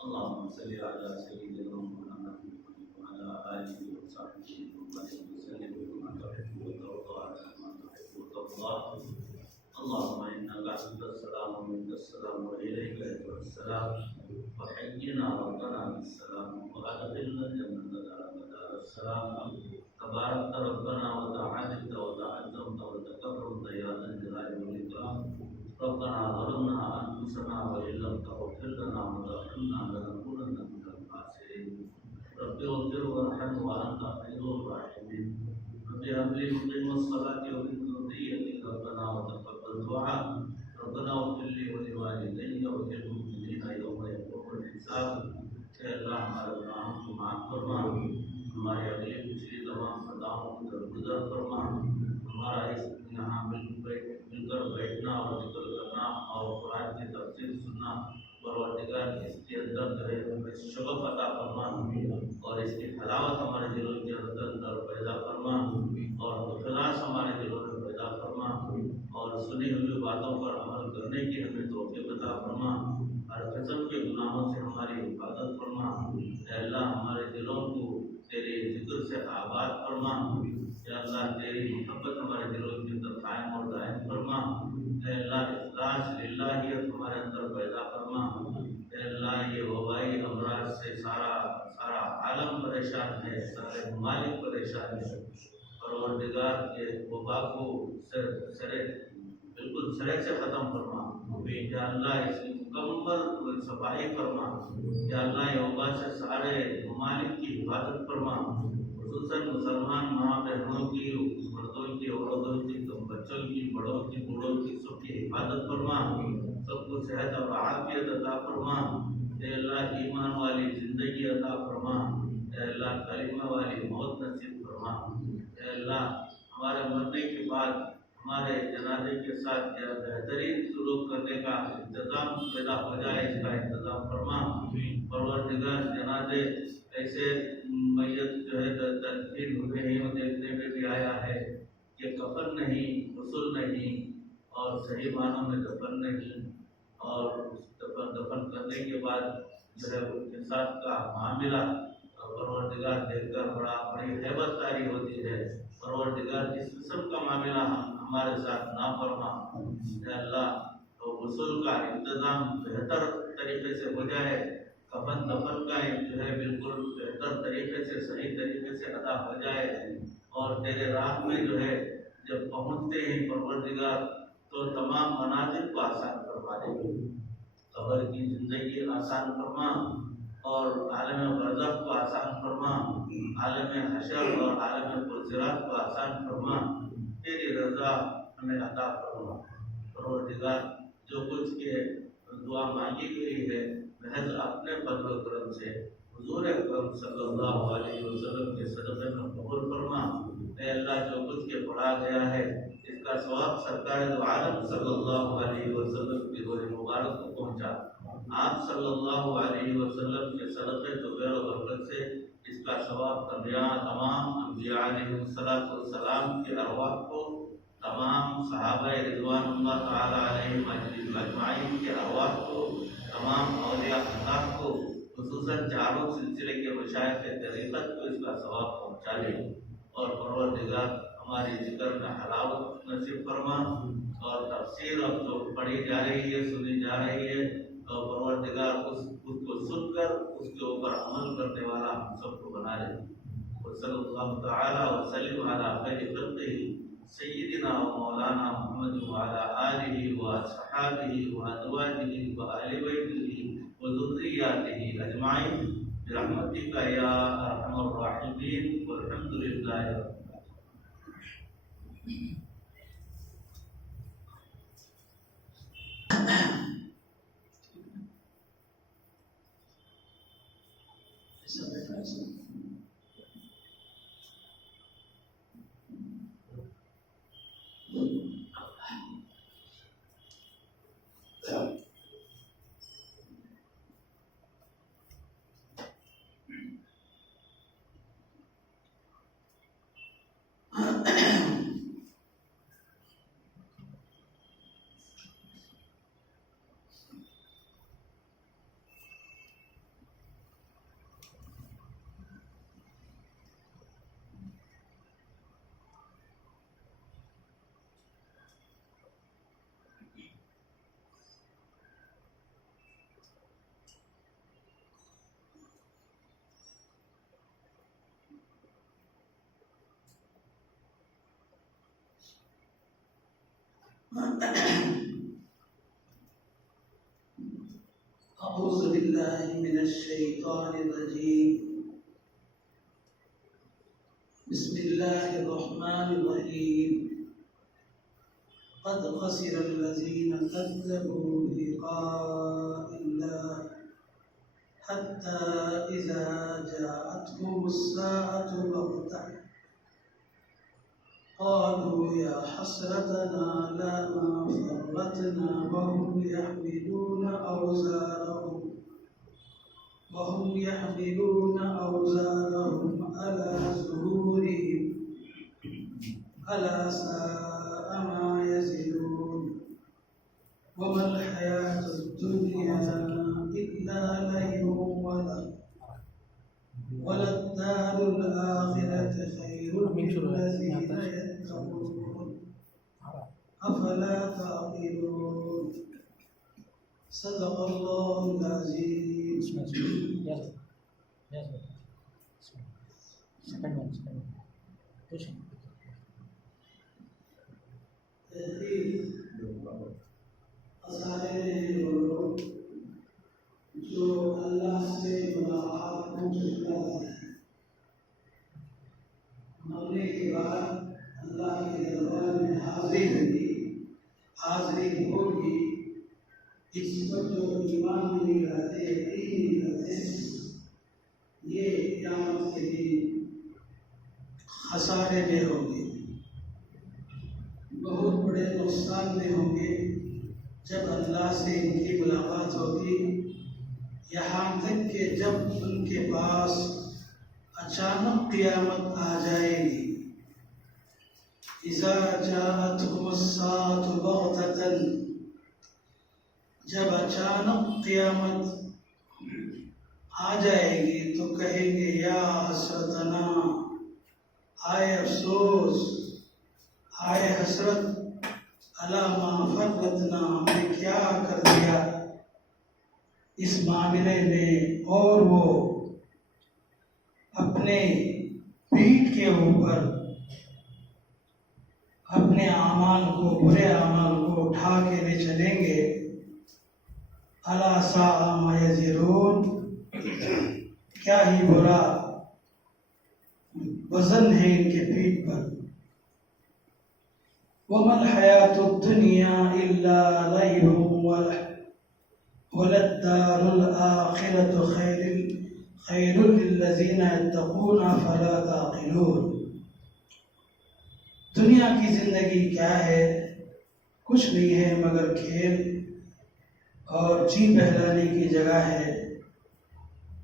اللهم صل على سيدنا محمد وعلى آله وصحبه وسلم كما تحب وترضى كما تحب وترضى. اللهم إنك أنت السلام ومنك السلام وإليك يرجع السلام، وحينا ربنا بالسلام وأدخلنا الجنة دار السلام. تبارك ربنا وتعالى وتعظمت وتكرمت يا ذا الجلال والإكرام. ربنا ظلمنا أنفسنا وإن لم تغفر لنا وترحمنا لنكونن من الخاسرين. رب اغفر وارحم وأنت خير الراحمين. رب هب لي مقيم الصلاة ومن ذريتي ربنا وتقبل دعاء. ربنا اغفر لي ولوالدي وللمؤمنين يوم يقوم الحساب. اے اللہ ہمارے گناہوں کو معاف فرما، ہماری اگلی پچھلی تمام خطاؤں کو درگزر فرما. ہمارا اس یہاں مل کر بیٹھنا اور ذکر کرنا اور قرآن کی تفسیر سننا پروردگار اس کے اندر کرے ہمیں شغف عطا فرما اور اس کی حلاوت ہمارے دلوں کے اندر پیدا فرما اور اخلاص ہمارے دلوں میں پیدا فرما اور سنی ہوئی باتوں پر عمل کرنے کی ہمیں توفیق عطا فرما. ہر قسم کے گناہوں سے ہماری حفاظت فرما. اے اللہ ہمارے دلوں کو تیرے ذکر سے آباد فرما. اے اللہ تیری محبت ہمارے دلوں کے اندر قائم اور دائم فرما. اے اللہ اخلاص للہیت ہمارے اندر پیدا فرما. اے اللہ یہ وبائی امراض سے سارا عالم پریشان ہے، سارے ممالک پریشان ہے. پروردگار کے وبا کو بالکل سرے سے ختم فرما. یا اللہ اس کی مکمل صفائی فرما. یا اللہ یہ وبا سے سارے ممالک کی حفاظت فرما، خصوصاً مسلمان ماں بہنوں کی، مردوں کی، عورتوں کی، بچوں کی، بڑوں کی، بوڑھوں کی، سب کی حفاظت فرما. سب کو صحت اور عافیت عطا فرما. اے اللہ ایمان والی زندگی عطا فرما. اے اللہ کلمہ والی موت نصیب فرما. اے اللہ ہمارے مرنے کے بعد ہمارے جنازے کے ساتھ بہترین سلوک کرنے کا انتظام پیدا ہو جائے، اس کا انتظام فرما. پروردگار جنازے ایسے میت جو ہے تدفین ہوئے ہیں وہ دیکھنے میں بھی آیا ہے کہ کفن نہیں، غسل نہیں اور صحیح معنوں میں دفن نہیں، اور دفن کرنے کے بعد جو ہے ان کے ساتھ کا معاملہ پروردگار دیکھ کر بڑی ہیبت طاری ہوتی ہے. پروردگار اس قسم کا معاملہ ہمارے ساتھ نہ فرما. اے اللہ تو غسل کا انتظام بہتر طریقے سے ہو جائے، کفن دفن کا جو ہے بالکل بہتر طریقے سے صحیح طریقے سے ادا ہو جائے، اور تیرے راہ میں جو ہے جب پہنچتے ہیں پروردگار تو تمام منازل کو آسان فرما دے. قبر کی زندگی آسان فرما اور عالم برزخ کو آسان فرما، عالم حشر اور عالم پرصراط کو آسان فرما. تیری رضا ہمیں عطا فرما. پروردگار جو کچھ کے دعا مانگی گئی ہے محض اپنے فضل و کرم سے حضور اکرم صلی اللہ علیہ وسلم کے صدقے میں قبول فرما. اے اللہ جو کچھ کے پڑھا گیا ہے اس کا ثواب سرکار دو عالم صلی اللہ علیہ وسلم کی روح مبارک کو پہنچا. آپ صلی اللہ علیہ وسلم کے صدقے تو خیر و برکت سے اس کا ثواب تمام انبیاء علیہ السلام کے ارواح کو، تمام صحابہ رضوان اللہ تعالی علیہم اجمعین کے ارواح کو، تمام اولیاء اللہ کو، خصوصاً چاروں سلسلے کے مشائخ طریقت کو اس کا ثواب پہنچا لے. اور پروردگار ہماری ذکر میں حلاوت نصیب فرما، اور تفسیر اب جو پڑھی جا رہی ہے، سنی جا رہی ہے، اور پروردگار اس کو سن کر اس کے اوپر عمل کرنے والا ہم سب کو بنا لے. وصلی اللہ تعالی وسلم علی خیر خلقہ سیدنا و مولانا محمد وعلی آلہ واصحابہ وازواجہ وآل بیتہ وذریاتہ اجمعین برحمتک یا ارحم الراحمین والحمد للہ رب العالمین. أعوذ بالله من الشيطان الرجيم. بسم الله الرحمن الرحيم. قد خسر الذين كذبوا بلقاء الله حتى إذا جاءتهم الساعة بغتة قالوا يا حسرتنا على ما فرطنا وهم يحملون أوزارهم على ظهورهم ألا ساء ما يزرون. وما الحياة الدنيا إلا لهو وللدار الآخرة خير للذين يتقون أفلا تعقلون. صدق الله العظيم. جو اللہ سے ملاقات ہو چکا ہے، مرنے کے بعد اللہ کے دربار میں حاضری ہوگی. اس پر جو ایمان نہیں لاتے، یقین نہیں کرتے، یہ قیامت کے دن خسارے میں ہوں گے، بہت بڑے نقصان میں ہوں گے. جب اللہ سے ان کی ملاقات ہوگی، یہاں تک کہ جب ان کے پاس اچانک قیامت آ جائے گی. اذا جاءتهم الساعة بغتة، جب اچانک قیامت آ جائے گی تو کہیں گے یا حسرتنا، آئے افسوس، آئے حسرت، علی ما فرطنا، ہم نے کیا کر دیا اس معاملے میں. اور وہ اپنے پیٹھ کے اوپر اپنے اعمال کو، برے اعمال کو اٹھا کے لے چلیں گے. الا ساء ما یزرون، کیا ہی برا وزن ہے ان کے پیٹھ پر. وما الحیاۃ الدنیا الا لعب وللدار الآخرة خیر للذین یتقون فلا تعقلون. دنیا کی زندگی کیا ہے؟ کچھ نہیں ہے مگر کھیل اور جی بہلانے کی جگہ ہے،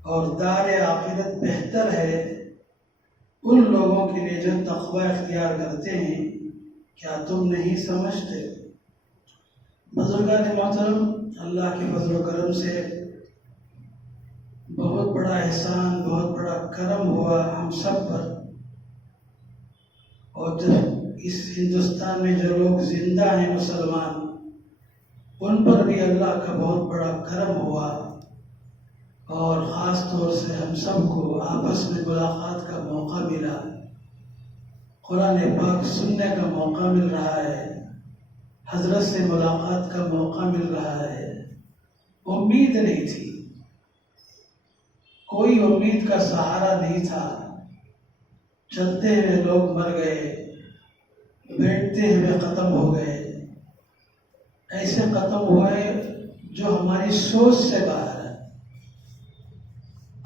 اور دار آخرت بہتر ہے ان لوگوں کے لیے جو تقوی اختیار کرتے ہیں. کیا تم نہیں سمجھتے؟ بزرگان محترم، اللہ کے فضل و کرم سے بہت بڑا احسان، بہت بڑا کرم ہوا ہم سب پر. اور اس ہندوستان میں جو لوگ زندہ ہیں مسلمان، ان پر بھی اللہ کا بہت بڑا کرم ہوا. اور خاص طور سے ہم سب کو آپس میں ملاقات کا موقع ملا، قرآن پاک سننے کا موقع مل رہا ہے، حضرت سے ملاقات کا موقع مل رہا ہے۔ امید نہیں تھی، کوئی امید کا سہارا نہیں تھا، چلتے ہوئے لوگ مر گئے، بیٹھتے ہوئے ختم ہو گئے، ایسے ختم ہوئے جو ہماری سوچ سے باہر ہے۔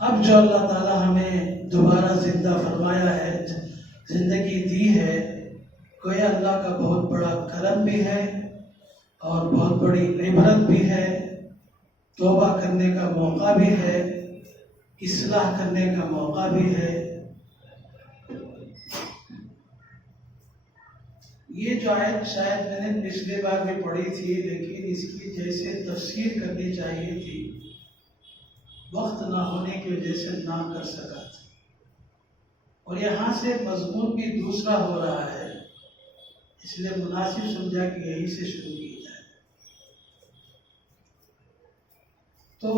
اب جو اللہ تعالیٰ ہمیں دوبارہ زندہ فرمایا ہے، زندگی دی ہے، گویا اللہ کا بہت بڑا کرم بھی ہے اور بہت بڑی عبرت بھی ہے، توبہ کرنے کا موقع بھی ہے، اصلاح کرنے کا موقع بھی ہے۔ یہ جو آیت شاید میں نے پچھلے بار بھی پڑھی تھی، لیکن اس کی جیسے تفسیر کرنی چاہیے تھی، وقت نہ ہونے کی وجہ سے نہ کر سکا تھا، اور یہاں سے مضمون بھی دوسرا ہو رہا ہے، اس لیے مناسب سمجھا کہ یہیں سے شروع کی جائے۔ تو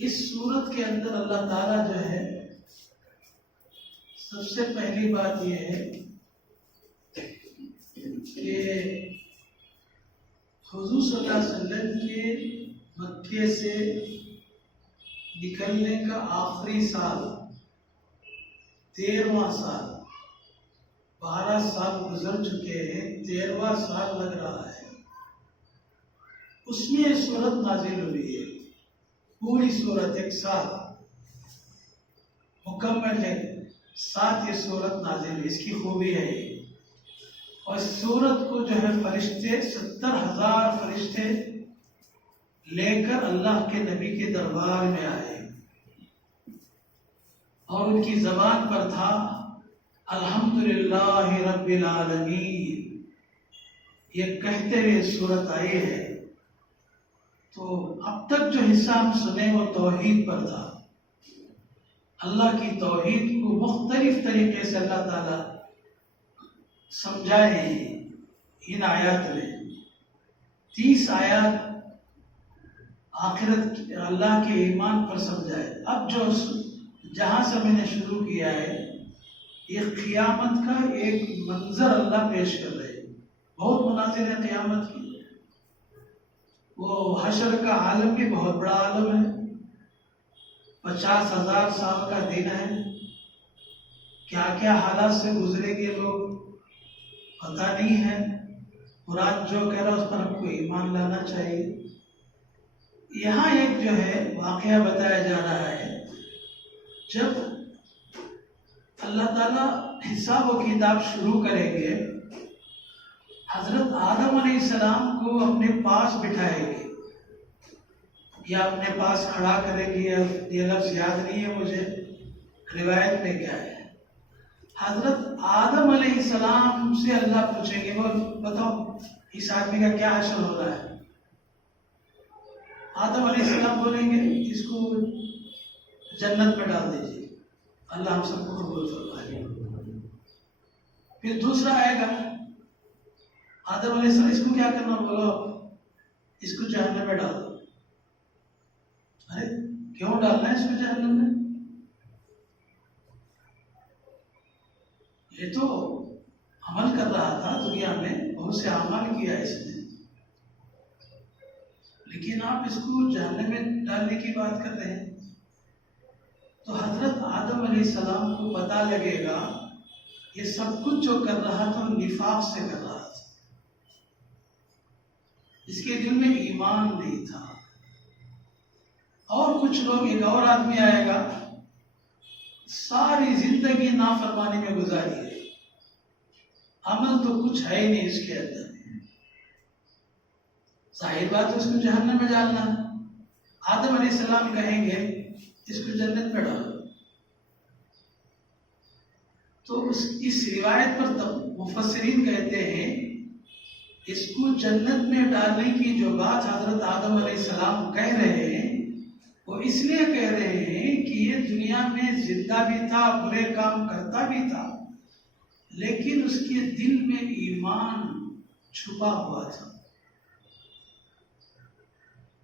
اس صورت کے اندر اللہ تعالیٰ جو ہے، سب سے پہلی بات یہ ہے کہ حضور صلی اللہ علیہ وسلم کے مکے سے نکلنے کا آخری سال، 13واں سال، 12 سال گزر چکے ہیں، 13واں سال لگ رہا ہے، اس میں یہ صورت نازل ہوئی ہے۔ پوری صورت ایک ساتھ مکمل ہے، ساتھ یہ صورت نازل ہے، اس کی خوبی ہے یہ۔ اور اس صورت کو جو ہے فرشتے 70,000 فرشتے لے کر اللہ کے نبی کے دربار میں آئے، اور ان کی زبان پر تھا الحمدللہ رب العالمین، یہ کہتے ہوئے صورت آئی ہے۔ تو اب تک جو حصہ ہم سنے وہ توحید پر تھا، اللہ کی توحید کو مختلف طریقے سے اللہ تعالیٰ سمجھائے ان آیات میں۔ 30 آیات آخرت اللہ کے ایمان پر سمجھائے۔ اب جو جہاں سے میں نے شروع کیا ہے، یہ قیامت کا ایک منظر اللہ پیش کر رہے ہیں، بہت مناظر ہے قیامت کی۔ وہ حشر کا عالم بھی بہت بڑا عالم ہے، 50,000 سال کا دن ہے، کیا کیا حالات سے گزرے گے لوگ پتہ نہیں ہے۔ قرآن جو کہہ رہا ہے اس پر ہم کو ایمان لانا چاہیے۔ یہاں ایک جو ہے واقعہ بتایا جا رہا ہے، جب اللہ تعالیٰ حساب و کتاب شروع کریں گے، حضرت آدم علیہ السلام کو اپنے پاس بٹھائیں گے، یا اپنے پاس کھڑا کریں گے، یہ لفظ یاد نہیں ہے مجھے، روایت میں کیا ہے۔ حضرت آدم علیہ السلام سے اللہ پوچھیں گے، وہ بتاؤ اس آدمی کا کیا حشر ہو رہا ہے؟ آدم علیہ السلام بولیں گے اس کو جنت میں ڈال دیجیے، اللہ ہم سب کو قبول فرمائے۔ پھر دوسرا آئے گا، آدم علیہ السلام اس کو کیا کرنا، بولو اس کو جہنم میں ڈال دو۔ ارے کیوں ڈالنا ہے اس کو جہنم میں؟ یہ تو عمل کر رہا تھا دنیا میں، بہت سے اعمال کیا اس نے، لیکن آپ اس کو جہنم میں ڈالنے کی بات کر رہے ہیں۔ تو حضرت آدم علیہ السلام کو پتہ لگے گا یہ سب کچھ جو کر رہا تھا وہ نفاق سے کر رہا تھا، اس کے دل میں ایمان نہیں تھا۔ اور کچھ لوگ، ایک اور آدمی آئے گا، ساری زندگی نافرمانی میں گزاری ہے، عمل تو کچھ ہے ہی نہیں اس کے اندر، ظاہر بات ہے اس کو جہنم میں ڈالنا۔ آدم علیہ السلام کہیں گے اس کو جنت میں ڈالو۔ تو اس روایت پر مفسرین کہتے ہیں اس کو جنت میں ڈالنے کی جو بات حضرت آدم علیہ السلام کہہ رہے ہیں، وہ اس لیے کہہ رہے ہیں کہ یہ دنیا میں زندہ بھی تھا، برے کام کرتا بھی تھا، لیکن اس کے دل میں ایمان چھپا ہوا تھا،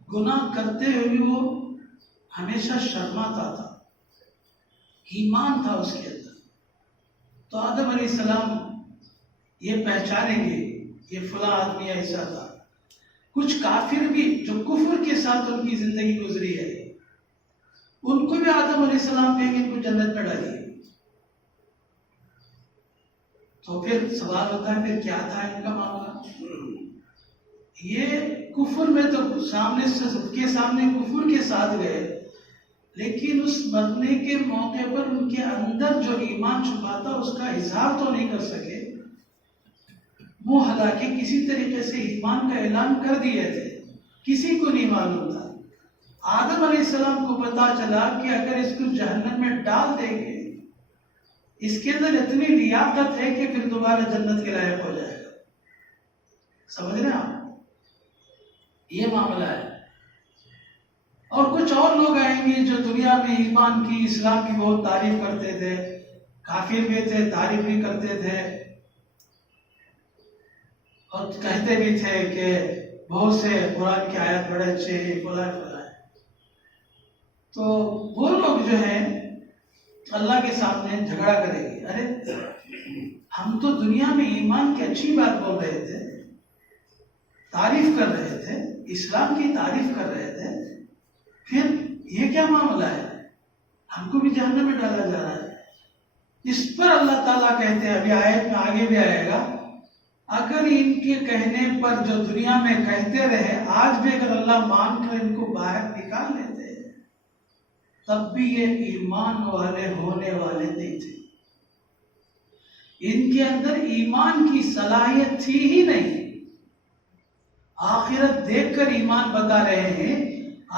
گناہ کرتے ہوئے بھی وہ ہمیشہ شرماتا تھا، ایمان تھا اس کے اندر. تو آدم علیہ السلام یہ پہچانیں گے یہ فلاں آدمی ایسا تھا. کچھ کافر بھی جو کفر کے ساتھ ان کی زندگی گزری ہے، ان کو بھی آدم علیہ السلام کہیں گے ان کو جنت میں ڈالیے. تو پھر سوال ہوتا ہے پھر کیا تھا ان کا معاملہ؟ یہ کفر میں تو سامنے سب کے سامنے کفر کے ساتھ گئے، لیکن اس مرنے کے موقع پر ان کے اندر جو ایمان چھپا تھا اس کا اظہار تو نہیں کر سکے. منہ ہلا کے کسی طریقے سے ایمان کا اعلان کر دیے تھے، کسی کو نہیں معلوم تھا. آدم علیہ السلام کو پتا چلا کہ اگر اس کو جہنم میں ڈال دیں گے، اس کے اندر اتنی لیاقت ہے کہ پھر دوبارہ جنت کے لائق ہو جائے گا. سمجھ رہے ہیں آپ؟ یہ معاملہ ہے. اور کچھ اور لوگ آئیں گے جو دنیا میں ایمان کی، اسلام کی بہت تعریف کرتے تھے، کافر بھی تھے، تعریف بھی کرتے تھے، اور کہتے بھی تھے کہ بہت سے قرآن کی آیت بڑے اچھے ہیں، فلاں فلاں. تو وہ لوگ جو ہیں اللہ کے سامنے جھگڑا کریں گے. ارے ہم تو دنیا میں ایمان کی اچھی بات بول رہے تھے، تعریف کر رہے تھے، اسلام کی تعریف کر رہے تھے، پھر یہ کیا معاملہ ہے؟ ہم کو بھی جہنم میں ڈالا جا رہا ہے. اس پر اللہ تعالیٰ کہتے ہیں، ابھی آیت میں آگے بھی آئے گا، اگر ان کے کہنے پر جو دنیا میں کہتے رہے، آج بھی اگر اللہ مان کر ان کو باہر نکال لیتے تب بھی یہ ایمان والے ہونے والے نہیں تھے. ان کے اندر ایمان کی صلاحیت تھی ہی نہیں. آخرت دیکھ کر ایمان بتا رہے ہیں،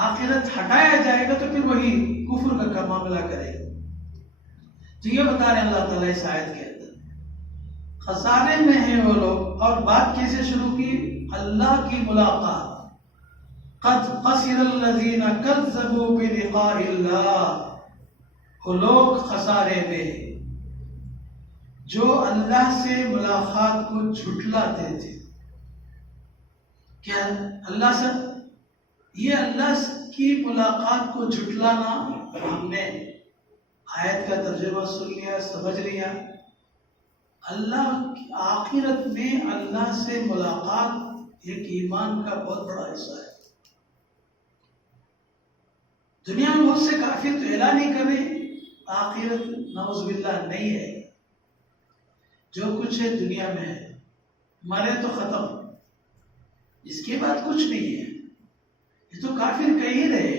آخرت ہٹایا جائے گا تو پھر وہی کفر کا معاملہ کرے گا. تو یہ بتا رہے ہیں اللہ تعالیٰ اس آیت کے اندر خسارے میں ہیں وہ لوگ. اور بات کیسے شروع کی؟ اللہ کی ملاقات. قد خسر الذین کذبوا بلقاء اللہ، وہ لوگ خسارے میں جو اللہ سے ملاقات کو جھٹلاتے تھے. کیا اللہ سے یہ اللہ کی ملاقات کو جھٹلانا؟ ہم نے آیت کا ترجمہ سن لیا، سمجھ لیا. اللہ آخرت میں اللہ سے ملاقات ایک ایمان کا بہت بڑا حصہ ہے. دنیا میں بہت سے کافر تو اعلان نہیں کر رہے آخرت نعوذ باللہ نہیں ہے. جو کچھ ہے دنیا میں ہے، مرے تو ختم، اس کے بعد کچھ نہیں ہے. یہ تو کافر کہہ ہی رہے.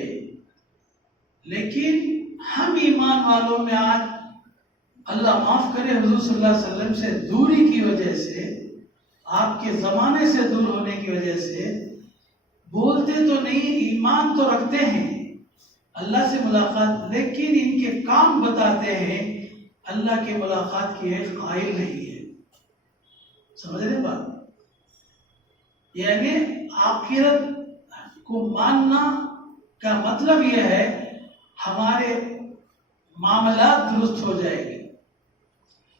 لیکن ہم ایمان والوں میں آج اللہ معاف کرے حضور صلی اللہ علیہ وسلم سے دوری کی وجہ سے، آپ کے زمانے سے دور ہونے کی وجہ سے بولتے تو نہیں، ایمان تو رکھتے ہیں اللہ سے ملاقات، لیکن ان کے کام بتاتے ہیں اللہ کے ملاقات کی ایک قائل نہیں ہے. سمجھ رہے بات؟ یعنی آخرت کو ماننا کا مطلب یہ ہے ہمارے معاملات درست ہو جائے گے،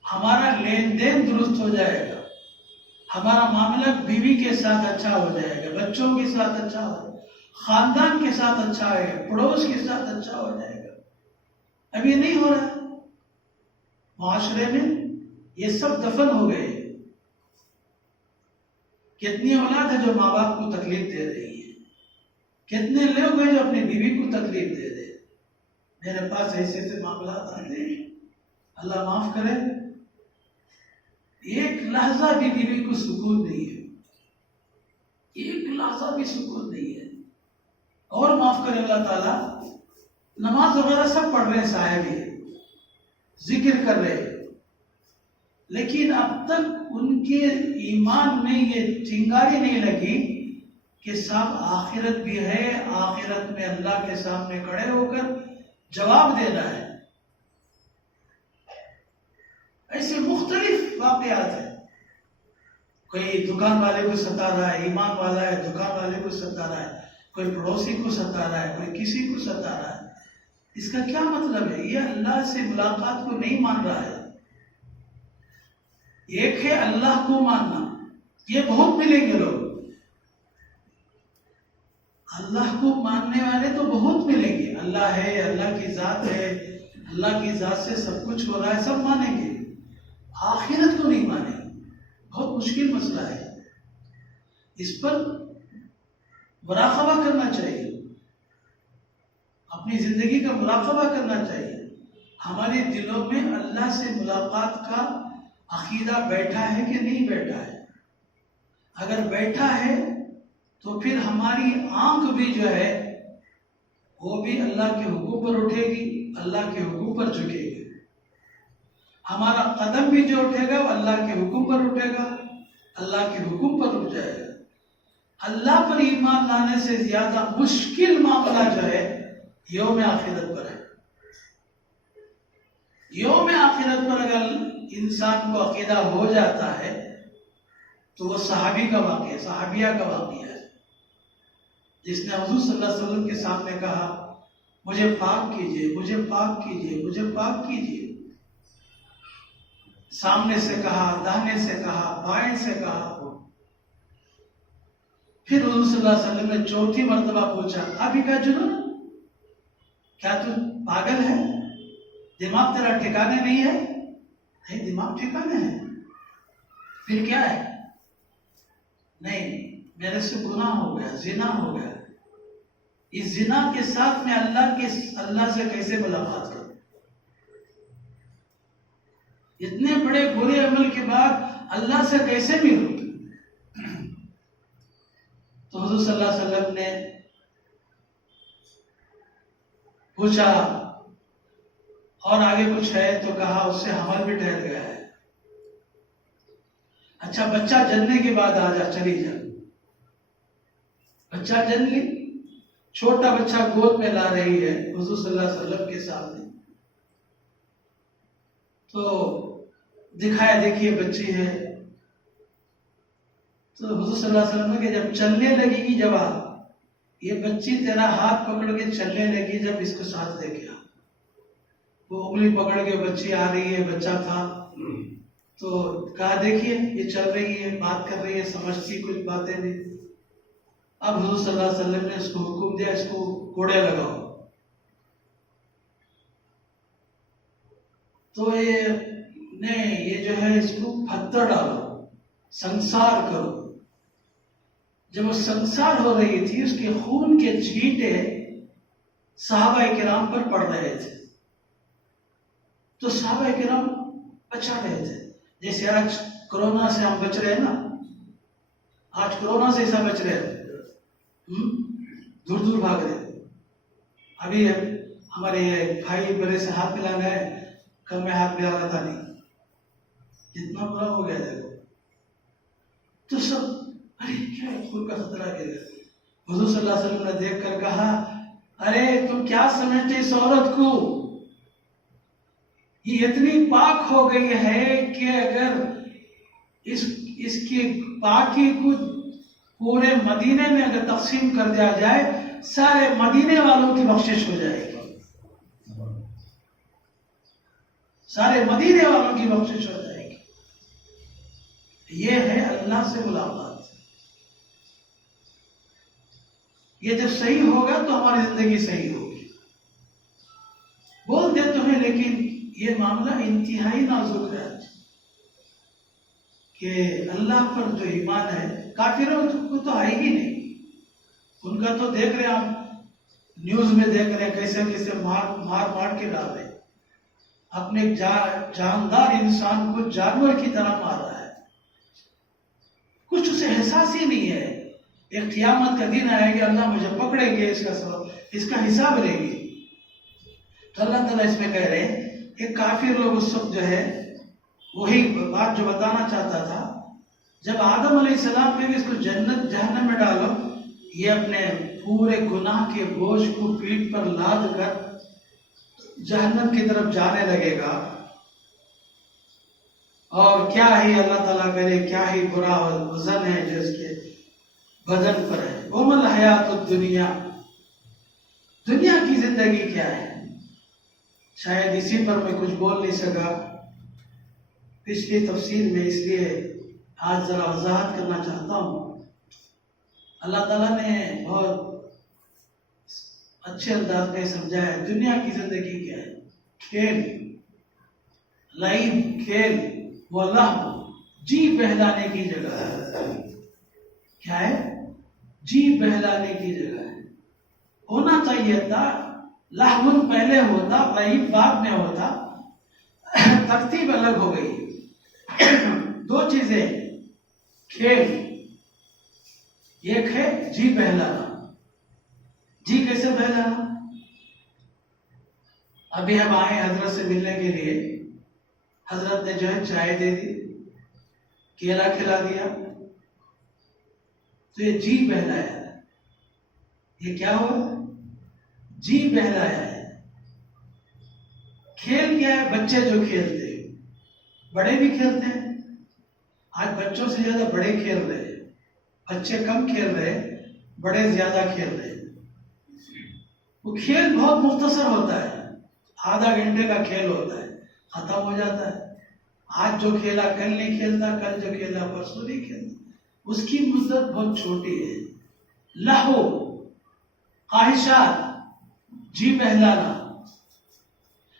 ہمارا لین دین درست ہو جائے گا، ہمارا معاملہ بیوی کے ساتھ اچھا ہو جائے گا، بچوں کے ساتھ اچھا ہو جائے گا، خاندان کے ساتھ اچھا ہے، پڑوس کے ساتھ اچھا ہو جائے گا. اب یہ نہیں ہو رہا ہے معاشرے میں، یہ سب دفن ہو گئے. کتنی اولاد ہے جو ماں باپ کو تکلیف دے رہی ہے، کتنے لوگ ہیں جو اپنی بیوی کو تکلیف دے رہے. میرے پاس ایسے ایسے معاملات آتے ہیں، اللہ معاف کرے، ایک لحظہ بھی بیوی کو سکون نہیں ہے، ایک لحظہ بھی سکون نہیں ہے. اور معاف کرے اللہ تعالیٰ، نماز وغیرہ سب پڑھ رہے ہیں، صاحب ہی ذکر کر رہے ہیں، لیکن اب تک ان کے ایمان میں یہ چنگاری نہیں لگی کہ صاحب آخرت بھی ہے، آخرت میں اللہ کے سامنے کھڑے ہو کر جواب دینا ہے. ایسے مختلف واقعات ہیں. کوئی دکان والے کو ستا رہا ہے، ایمان والا ہے، دکان والے کو ستا رہا ہے، کوئی پڑوسی کو ستا رہا ہے، کوئی کسی کو ستا رہا ہے. اس کا کیا مطلب ہے؟ یہ اللہ سے ملاقات کو نہیں مان رہا ہے. ایک ہے اللہ کو ماننا یہ بہت ملیں گے لوگ، اللہ کو ماننے والے تو بہت ملیں گے. اللہ ہے، اللہ کی ذات ہے، اللہ کی ذات سے سب کچھ ہو رہا ہے، سب مانیں گے. آخرت کو نہیں مانیں گے. بہت مشکل مسئلہ ہے. اس پر مراقبہ کرنا چاہیے، اپنی زندگی کا مراقبہ کرنا چاہیے. ہمارے دلوں میں اللہ سے ملاقات کا عقیدہ بیٹھا ہے کہ نہیں بیٹھا ہے؟ اگر بیٹھا ہے تو پھر ہماری آنکھ بھی جو ہے وہ بھی اللہ کے حکم پر اٹھے گی، اللہ کے حکم پر جھکے گی. ہمارا قدم بھی جو اٹھے گا وہ اللہ کے حکم پر اٹھے گا، اللہ کے حکم پر اٹھ جائے گا. اللہ پر ایمان لانے سے زیادہ مشکل معاملہ جو ہے یوم آخرت پر ہے. یوم آخرت پر اگر انسان کو عقیدہ ہو جاتا ہے تو وہ صحابی کا واقعہ، صحابیہ کا واقعہ ہے، جس نے حضور صلی اللہ علیہ وسلم کے سامنے کہا مجھے پاک کیجئے، مجھے پاک کیجئے، مجھے پاک کیجئے. سامنے سے کہا، داہنے سے کہا، بائیں سے کہا. پھر حضور صلی اللہ علیہ وسلم نے چوتھی مرتبہ پوچھا ابھی کا جنون، کیا تو پاگل ہے؟ دماغ تیرا ٹھکانے نہیں ہے؟ نہیں، دماغ ٹھکانے ہے. پھر کیا ہے؟ نہیں، میرے سے گناہ ہو گیا، زنا ہو گیا. اس زنا کے ساتھ میں اللہ سے کیسے ملاقات کروں؟ اتنے بڑے برے عمل کے بعد اللہ سے کیسے ملوں؟ تو حضور صلی اللہ علیہ وسلم نے پوچھا اور آگے کچھ ہے تو کہا اس سے حمل بھی ٹھہر گیا ہے. اچھا بچہ جننے کے بعد آ جا، چلی جا. بچہ جن لی، چھوٹا بچہ گود میں لا رہی ہے حضور صلی اللہ علیہ وسلم کے سامنے. تو دکھایا دیکھیے بچی ہے. تو حضور صلی اللہ علیہ وسلم نے کہ جب چلنے لگے گی، جب یہ بچی تیرا ہاتھ پکڑ کے چلنے لگی، جب اس کو ساتھ لے گیا. وہ انگلی پکڑ کے بچی آ رہی ہے، بچہ تھا. تو کہا دیکھیے یہ چل رہی ہے، بات کر رہی ہے، سمجھتی کچھ باتیں نہیں. اب حضور صلی اللہ علیہ وسلم نے اس کو حکم دیا اس کو کوڑے لگاؤ. تو یہ جو ہے اس کو پتھر ڈالو، سنسار کرو. جب وہ سنسار ہو رہی تھی اس کے خون کے چھینٹے صحابہ کرام پر پڑ رہے تھے. تو صحابہ کرام بچا رہے تھے. جیسے آج کورونا سے ہم بچ رہے ہیں نا، آج کورونا سے ایسا بچ رہے ہیں، دور دور بھاگ رہے. ابھی ہمارے بھائی بڑے سے ہاتھ ملانا ہے، کل میں ہاتھ ملانا تھا نہیں، جتنا برا ہو گیا دیکھو. تو سب ارے کیا خون کا خطرہ گر گیا. حضور صلی اللہ علیہ وسلم نے دیکھ کر کہا ارے تم کیا سمجھتے اس عورت کو، یہ اتنی پاک ہو گئی ہے کہ اگر اس کی پاکی کو پورے مدینے میں اگر تقسیم کر دیا جائے سارے مدینے والوں کی بخشش ہو جائے گی، سارے مدینے والوں کی بخشش ہو جائے گی. یہ ہے اللہ سے ملاقات. یہ جب صحیح ہوگا تو ہماری زندگی صحیح ہوگی. بول دیتے ہیں لیکن یہ معاملہ انتہائی نازک ہے کہ اللہ پر جو ایمان ہے، کافروں کو تو آئے گی نہیں. ان کا تو دیکھ رہے ہیں آپ نیوز میں دیکھ رہے ہیں کیسے کیسے مار کے ڈال رہے ہیں. اپنے جاندار انسان کو جانور کی طرح مار رہا ہے. کچھ اسے احساس ہی نہیں ہے. ایک قیامت کا دن آئے گا، اللہ مجھے پکڑیں گے، اس کا حساب لیں گے. تو اللہ تعالیٰ اس میں کہہ رہے ہیں کہ کافر لوگ اس وقت جو ہے وہی بات جو بتانا چاہتا تھا، جب آدم علیہ السلام نے اس کو جنت جہنم میں ڈالو، یہ اپنے پورے گناہ کے بوجھ کو پیٹھ پر لاد کر جہنم کی طرف جانے لگے گا. اور کیا ہی اللہ تعالیٰ کرے، کیا ہی برا وزن ہے جو اس کے بدن پر ہے. وَمَا الْحَيَاةُ الدُّنْيَا، دنیا کی زندگی کیا ہے. شاید اسی پر میں کچھ بول نہیں سکا پچھلی تفسیر میں، اس لیے آج ذرا وضاحت کرنا چاہتا ہوں. اللہ تعالیٰ نے بہت اچھے انداز میں سمجھا ہے دنیا کی زندگی کیا ہے. کھیل، لعب، کھیل و لہو، جی بہلانے کی جگہ ہے. کیا ہے؟ جی بہلانے کی جگہ ہے. ہونا چاہیے تھا لہو پہلے ہوتا، لعب بعد میں ہوتا. ترتیب الگ ہو گئی. دو چیزیں، کھیل ایک ہے جی بہلانا. جی کیسے بہلانا؟ ابھی ہم آئے حضرت سے ملنے کے لیے، حضرت نے جو ہے چائے دے دی، کیلا کھلا دیا، تو یہ جی بہلایا. یہ کیا ہوا؟ جی بہلایا ہے. کھیل کیا ہے؟ بچے جو کھیلتے ہیں، بڑے بھی کھیلتے ہیں. آج بچوں سے زیادہ بڑے کھیل رہے ہیں. بچے کم کھیل رہے، بڑے زیادہ کھیل رہے. وہ کھیل بہت مختصر ہوتا ہے، آدھا گھنٹے کا کھیل ہوتا ہے، ختم ہو جاتا ہے. آج جو کھیلا کل نہیں کھیلتا، کل جو کھیلا پرسوں نہیں کھیلتا. اس کی مدت بہت چھوٹی ہے. لہو، خواہشات، جی بہلانا،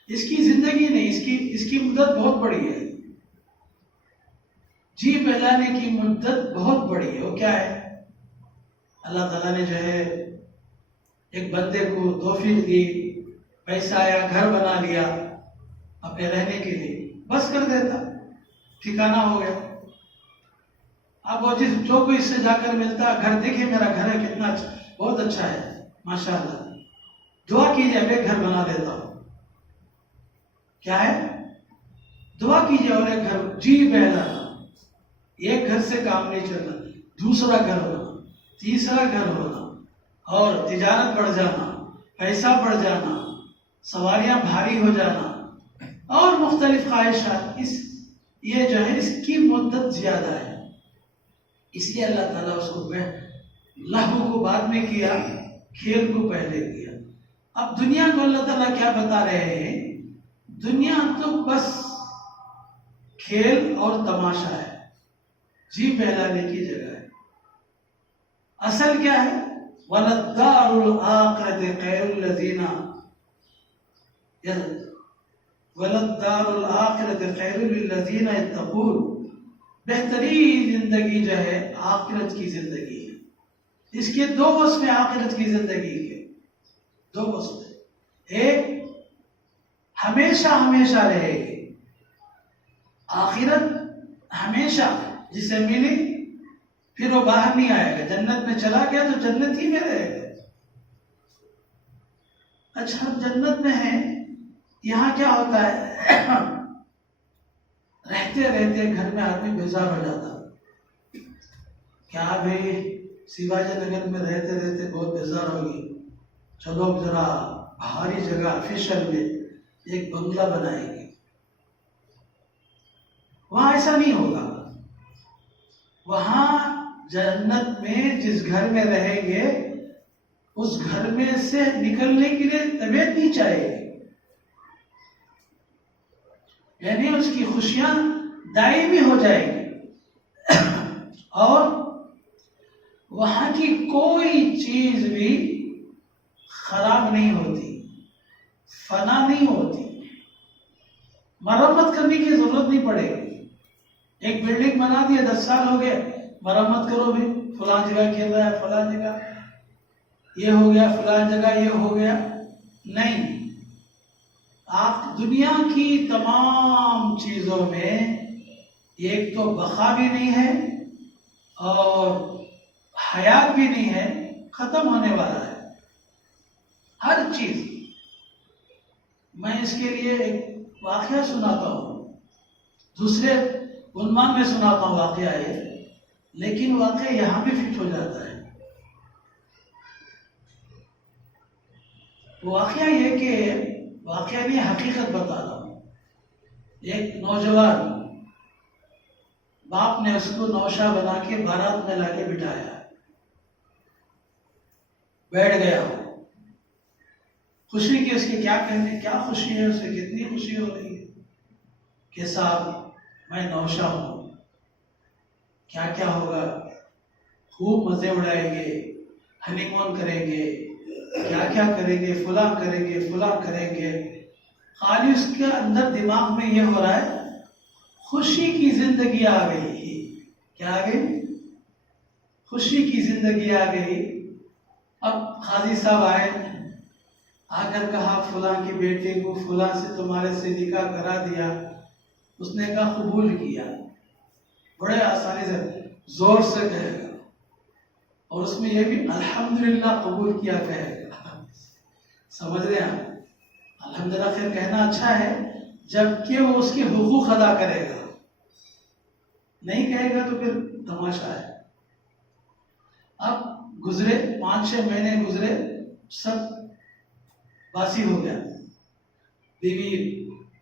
اس کی زندگی نہیں، اس کی مدت بہت بڑی ہے. جی بہلانے کی مدت بہت بڑی ہے. وہ کیا ہے؟ اللہ تعالیٰ نے جو ہے ایک بندے کو توفیق دی، پیسہ آیا، گھر بنا لیا اپنے رہنے کے لیے، بس کر دیتا، ٹھکانہ ہو گیا. اب وہ جو کوئی اس سے جا کر ملتا، گھر دیکھے میرا گھر ہے کتنا اچھا، بہت اچھا ہے ماشاءاللہ، دعا کیجیے میں گھر بنا دیتا ہوں. کیا ہے؟ دعا کیجیے. اور ایک گھر، جی بہلانا. ایک گھر سے کام نہیں چلنا، دوسرا گھر ہونا، تیسرا گھر ہونا، اور تجارت بڑھ جانا، پیسہ بڑھ جانا، سواریاں بھاری ہو جانا، اور مختلف خواہشات. یہ جو ہے اس کی مدت زیادہ ہے. اس لیے اللہ تعالیٰ اس کو لہو کو بعد میں کیا، کھیل کو پہلے کیا. اب دنیا کو اللہ تعالیٰ کیا بتا رہے ہیں؟ دنیا تو بس کھیل اور تماشا ہے، جی بہلانے کی جگہ ہے. اصل کیا ہے؟ وَلَلدَّارُ الْآخِرَةُ خَيْرٌ لِّلَّذِينَ يَتَّقُونَ. بہترین زندگی جو ہے آخرت کی زندگی ہے. اس کے دو وصف ہیں آخرت کی زندگی کے، دو وصف ہیں. ایک ہمیشہ ہمیشہ رہے گی، آخرت ہمیشہ جسے ملی پھر وہ باہر نہیں آئے گا. جنت میں چلا گیا تو جنت ہی میں رہے گا. اچھا ہم جنت میں ہیں، یہاں کیا ہوتا ہے؟ رہتے رہتے گھر میں آدمی بیزار ہو جاتا. کیا بھائی شیواجی نگر میں رہتے رہتے بہت بیزار ہوگی، چلو ذرا بھاری جگہ آفیشل میں ایک بنگلہ بنائیں گے. وہاں ایسا نہیں ہوگا. وہاں جنت میں جس گھر میں رہیں گے اس گھر میں سے نکلنے کے لیے طبیعت نہیں چاہے گی. یعنی اس کی خوشیاں دائمی ہو جائیں گی، اور وہاں کی کوئی چیز بھی خراب نہیں ہوتی، فنا نہیں ہوتی. مرمت کرنے کی ضرورت نہیں پڑے گی. ایک بلڈنگ بنا دی 10 سال ہو گئے، مرمت کرو بھی، فلاں جگہ کھیل رہا ہے، فلاں جگہ یہ ہو گیا، فلاں جگہ یہ ہو گیا. نہیں، آپ دنیا کی تمام چیزوں میں ایک تو بقا بھی نہیں ہے اور حیات بھی نہیں ہے، ختم ہونے والا ہے ہر چیز. میں اس کے لیے ایک واقعہ سناتا ہوں، دوسرے عنوان میں سناتا ہوں واقعہ ہے، لیکن واقعہ یہاں بھی فٹ ہو جاتا ہے. واقعہ یہ کہ واقعہ نہیں، حقیقت بتا رہا ہوں. ایک نوجوان باپ نے اس کو نوشا بنا کے بارات میں لا کے بٹھایا، بیٹھ گیا. خوشی کی اس کے کیا کہنے، کیا خوشی ہے، اسے کتنی خوشی ہو رہی ہے کہ صاحب میں نوشا ہوں. کیا کیا ہوگا، خوب مزے اڑائیں گے، ہنی مون کریں گے، کیا کیا کریں گے، فلاں کریں گے، فلاں کریں گے. خالی اس کے اندر دماغ میں یہ ہو رہا ہے خوشی کی زندگی آ گئی. کیا آ گئی؟ خوشی کی زندگی آ گئی. اب قاضی صاحب آئے، آ کر کہا فلاں کی بیٹی کو فلاں سے تمہارے سے نکاح کرا دیا. اس نے کہا قبول کیا. بڑے آسانی سے زور سے کہے گا، اور اس میں یہ بھی الحمدللہ قبول کیا کہے گا. سمجھ رہے ہیں؟ الحمدللہ خیر کہنا اچھا ہے جبکہ وہ اس کے حقوق ادا کرے گا. نہیں کہے گا تو پھر تماشا ہے. اب گزرے 5-6 مہینے گزرے، سب باسی ہو گیا. بیوی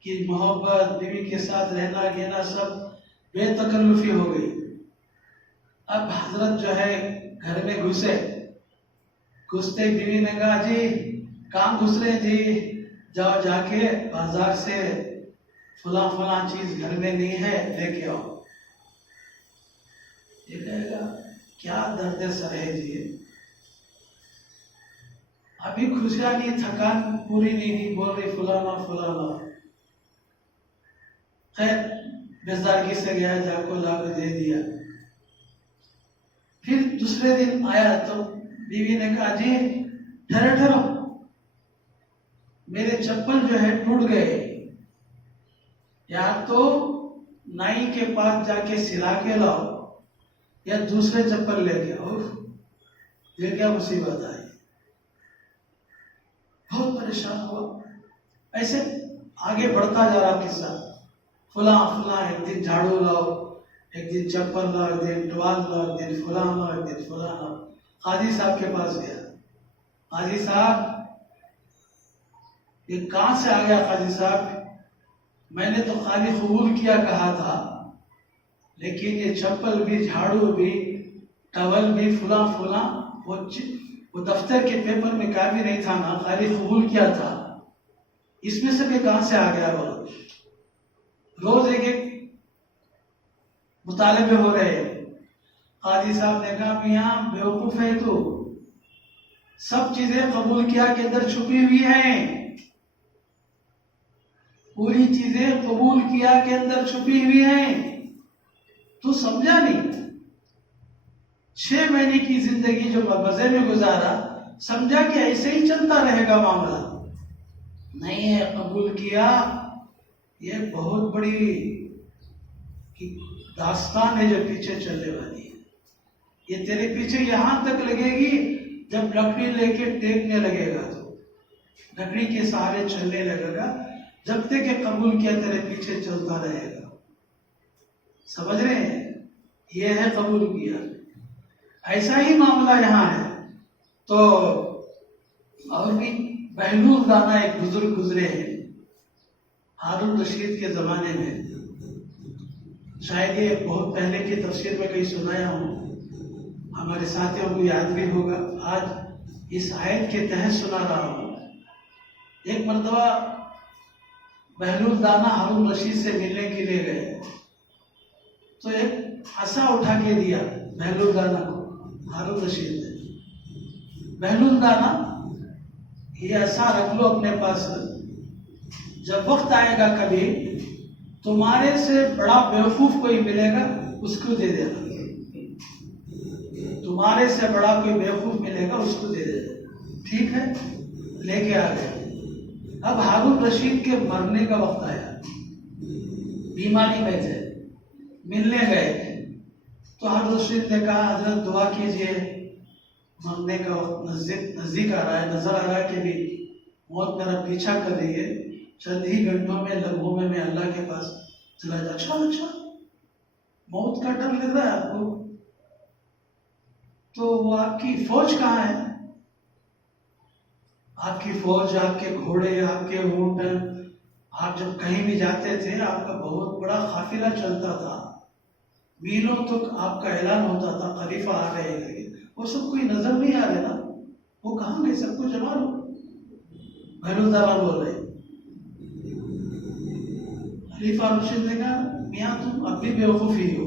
کی محبت، بیوی کے ساتھ رہنا گہنا سب بے تکلفی ہو گئی. اب حضرت جو ہے گھر میں گھستے بیوی نے کہا جی کہاں گھس رہے جی، جاؤ جا کے بازار سے فلاں فلاں چیز گھر میں نہیں ہے لے کے آؤ. یہ کہے گا کیا درد سر ہے جی، ابھی خوشیاں نہیں، تھکان پوری نہیں بول رہی فلانا فلانا. خیر بیزارگی سے گیا، جا کو لا کے دے دیا. پھر دوسرے دن آیا تو بیوی نے کہا جی ٹھہرو، میرے چپل جو ہے ٹوٹ گئے، یا تو نائی کے پاس جا کے سلا کے لاؤ یا دوسرے چپل لے کے آؤ. یہ کیا مصیبت آئی. بہت پریشان ہوا. ایسے آگے بڑھتا جا رہا قصہ. فلاں فلاں ایک دن جھاڑو لاؤ، ایک دن چپل لاؤ، ایک دن ٹوال لاؤ، ایک دن فلاں لاؤ، ایک دن فلاں لاؤ. قاضی صاحب کے پاس گیا. قاضی صاحب یہ کہاں سے آ گیا؟ قاضی صاحب میں نے تو خالی قبول کیا کہا تھا، لیکن یہ چپل بھی، جھاڑو بھی، ٹاول بھی، فلاں فلاں وہ دفتر کے پیپر میں کافی نہیں تھا نا، خالی قبول کیا تھا. اس میں سے بھی کہاں سے آ گیا؟ بولو. روز ایک ایک مطالبے ہو رہے ہیں. قاضی صاحب نے کہا میاں بیوقوف ہے تو، سب چیزیں قبول کیا کے اندر چھپی ہوئی ہیں، پوری چیزیں قبول کیا کے اندر چھپی ہوئی ہیں، تو سمجھا نہیں. 6 مہینے کی زندگی جو مزے میں گزارا، سمجھا کہ ایسے ہی چلتا رہے گا معاملہ. نہیں ہے، قبول کیا. یہ بہت بڑی داستان ہے جو پیچھے چلنے والی ہے. یہ تیرے پیچھے یہاں تک لگے گی جب لکڑی لے کے ٹیکنے لگے گا تو لکڑی کے سہارے چلنے لگے گا. جب تک کہ قبول کیا تیرے پیچھے چلتا رہے گا. سمجھ رہے ہیں؟ یہ ہے قبول کیا. ایسا ہی معاملہ یہاں ہے. تو اور بھی بہلول دانا ایک بزرگ گزرے ہیں ہارون رشید کے زمانے میں. شاید یہ بہت پہلے کی تفسیر میں کہیں سنایا ہوں، ہمارے ساتھیوں کو یاد بھی ہوگا. آج اس آیت کے تحت سنا رہا ہوں. ایک مرتبہ بہلول دانا ہارون رشید سے ملنے کے لیے گئے، تو ایک عصا اٹھا کے دیا بہلول دانا کو. ہارون رشید نے بہلول دانا یہ عصا رکھ لو اپنے پاس، جب وقت آئے گا کبھی تمہارے سے بڑا بیوقوف کوئی ملے گا اس کو دے دینا. تمہارے سے بڑا کوئی بیوقوف ملے گا اس کو دے دینا. ٹھیک ہے، لے کے آ گئے. اب ہارون رشید کے مرنے کا وقت آیا، بیماری میں تھے، ملنے گئے تو ہارون رشید نے کہا حضرت دعا کیجئے، مرنے کا وقت نزدیک آ رہا ہے، نظر آ رہا ہے کہ بھی موت میرا پیچھا کر رہی ہے، چند ہی گھنٹوں میں لمحوں میں اللہ کے پاس چلا جا. اچھا موت کا ڈر لگ رہا ہے آپ کو؟ تو وہ آپ کی فوج کہاں ہے؟ آپ کی فوج، آپ کے گھوڑے، آپ کے اونٹ، آپ جب کہیں بھی جاتے تھے آپ کا بہت بڑا قافلہ چلتا تھا، میلوں تک آپ کا اعلان ہوتا تھا خلیفہ آ رہے ہیں. وہ سب کوئی نظر نہیں آ رہے نا، وہ کہاں گئے؟ سب کو جمع لو. بہلول دانا بول رہے. خلیفہ رشید نے کہا میاں تم اب بھی بیوقوف ہی ہو،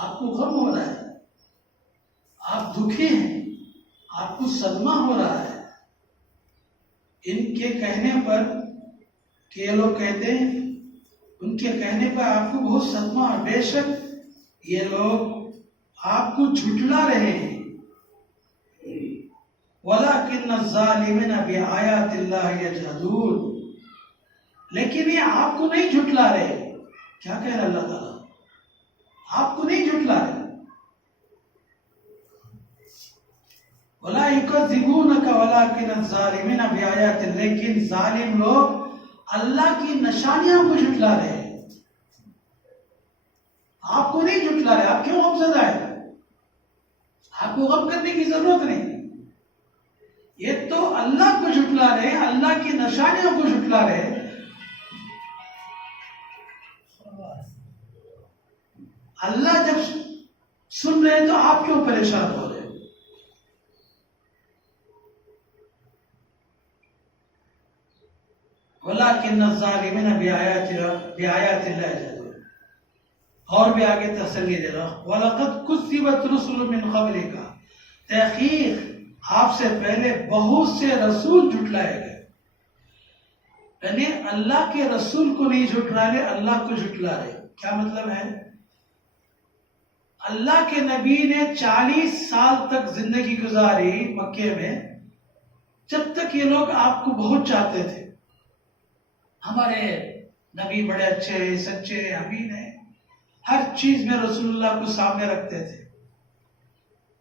آپ کو غم ہو رہا ہے، آپ دکھی ہیں، آپ کو صدمہ ہو رہا ہے ان کے کہنے پر کہ یہ لوگ کہتے ہیں، ان کے کہنے پر آپ کو بہت صدمہ ہے۔ بے شک یہ لوگ آپ کو جھٹلا رہے ہیں۔ وَلَكِنَّ الظَّالِمِينَ بِآيَاتِ اللَّهِ يَجْحَدُونَ، لیکن یہ آپ کو نہیں جھٹلا رہے۔ کیا کہہ رہا اللہ تعالیٰ؟ آپ کو نہیں جھٹلا رہے۔ وَلَا يُكَذِّبُونَكَ وَلَكِنَّ الظَّالِمِينَ بِآيَاتِ اللَّهِ، لیکن ظالم لوگ اللہ کی نشانیاں کو جھٹلا رہے ہیں، آپ کو نہیں جھٹلا رہے۔ آپ کیوں غمزدہ ہے؟ آپ کو غم کرنے کی ضرورت نہیں۔ یہ تو اللہ کو جھٹلا رہے ہیں، اللہ کی نشانیوں کو جھٹلا رہے ہیں۔ اللہ جب سن رہے ہیں تو آپ کیوں پریشان ہو رہے ہیں؟ وَلَكِنَّ الظَّالِمِينَ بِآيَاتِ اللَّهِ يَجْحَدُونَ۔ اور بھی آگے تسلی دے رہا ہوں، وَلَقَدْ كُذِّبَتْ رُسُلٌ مِّن قَبْلِكَ، تحقیق آپ سے پہلے بہت سے رسول جھٹلائے گئے۔ یعنی اللہ کے رسول کو نہیں جھٹلا رہے، اللہ کو جھٹلا رہے۔ کیا مطلب ہے؟ اللہ کے نبی نے 40 سال تک زندگی گزاری مکے میں، جب تک یہ لوگ آپ کو بہت چاہتے تھے، ہمارے نبی بڑے اچھے سچے امین ہیں، ہر چیز میں رسول اللہ کو سامنے رکھتے تھے۔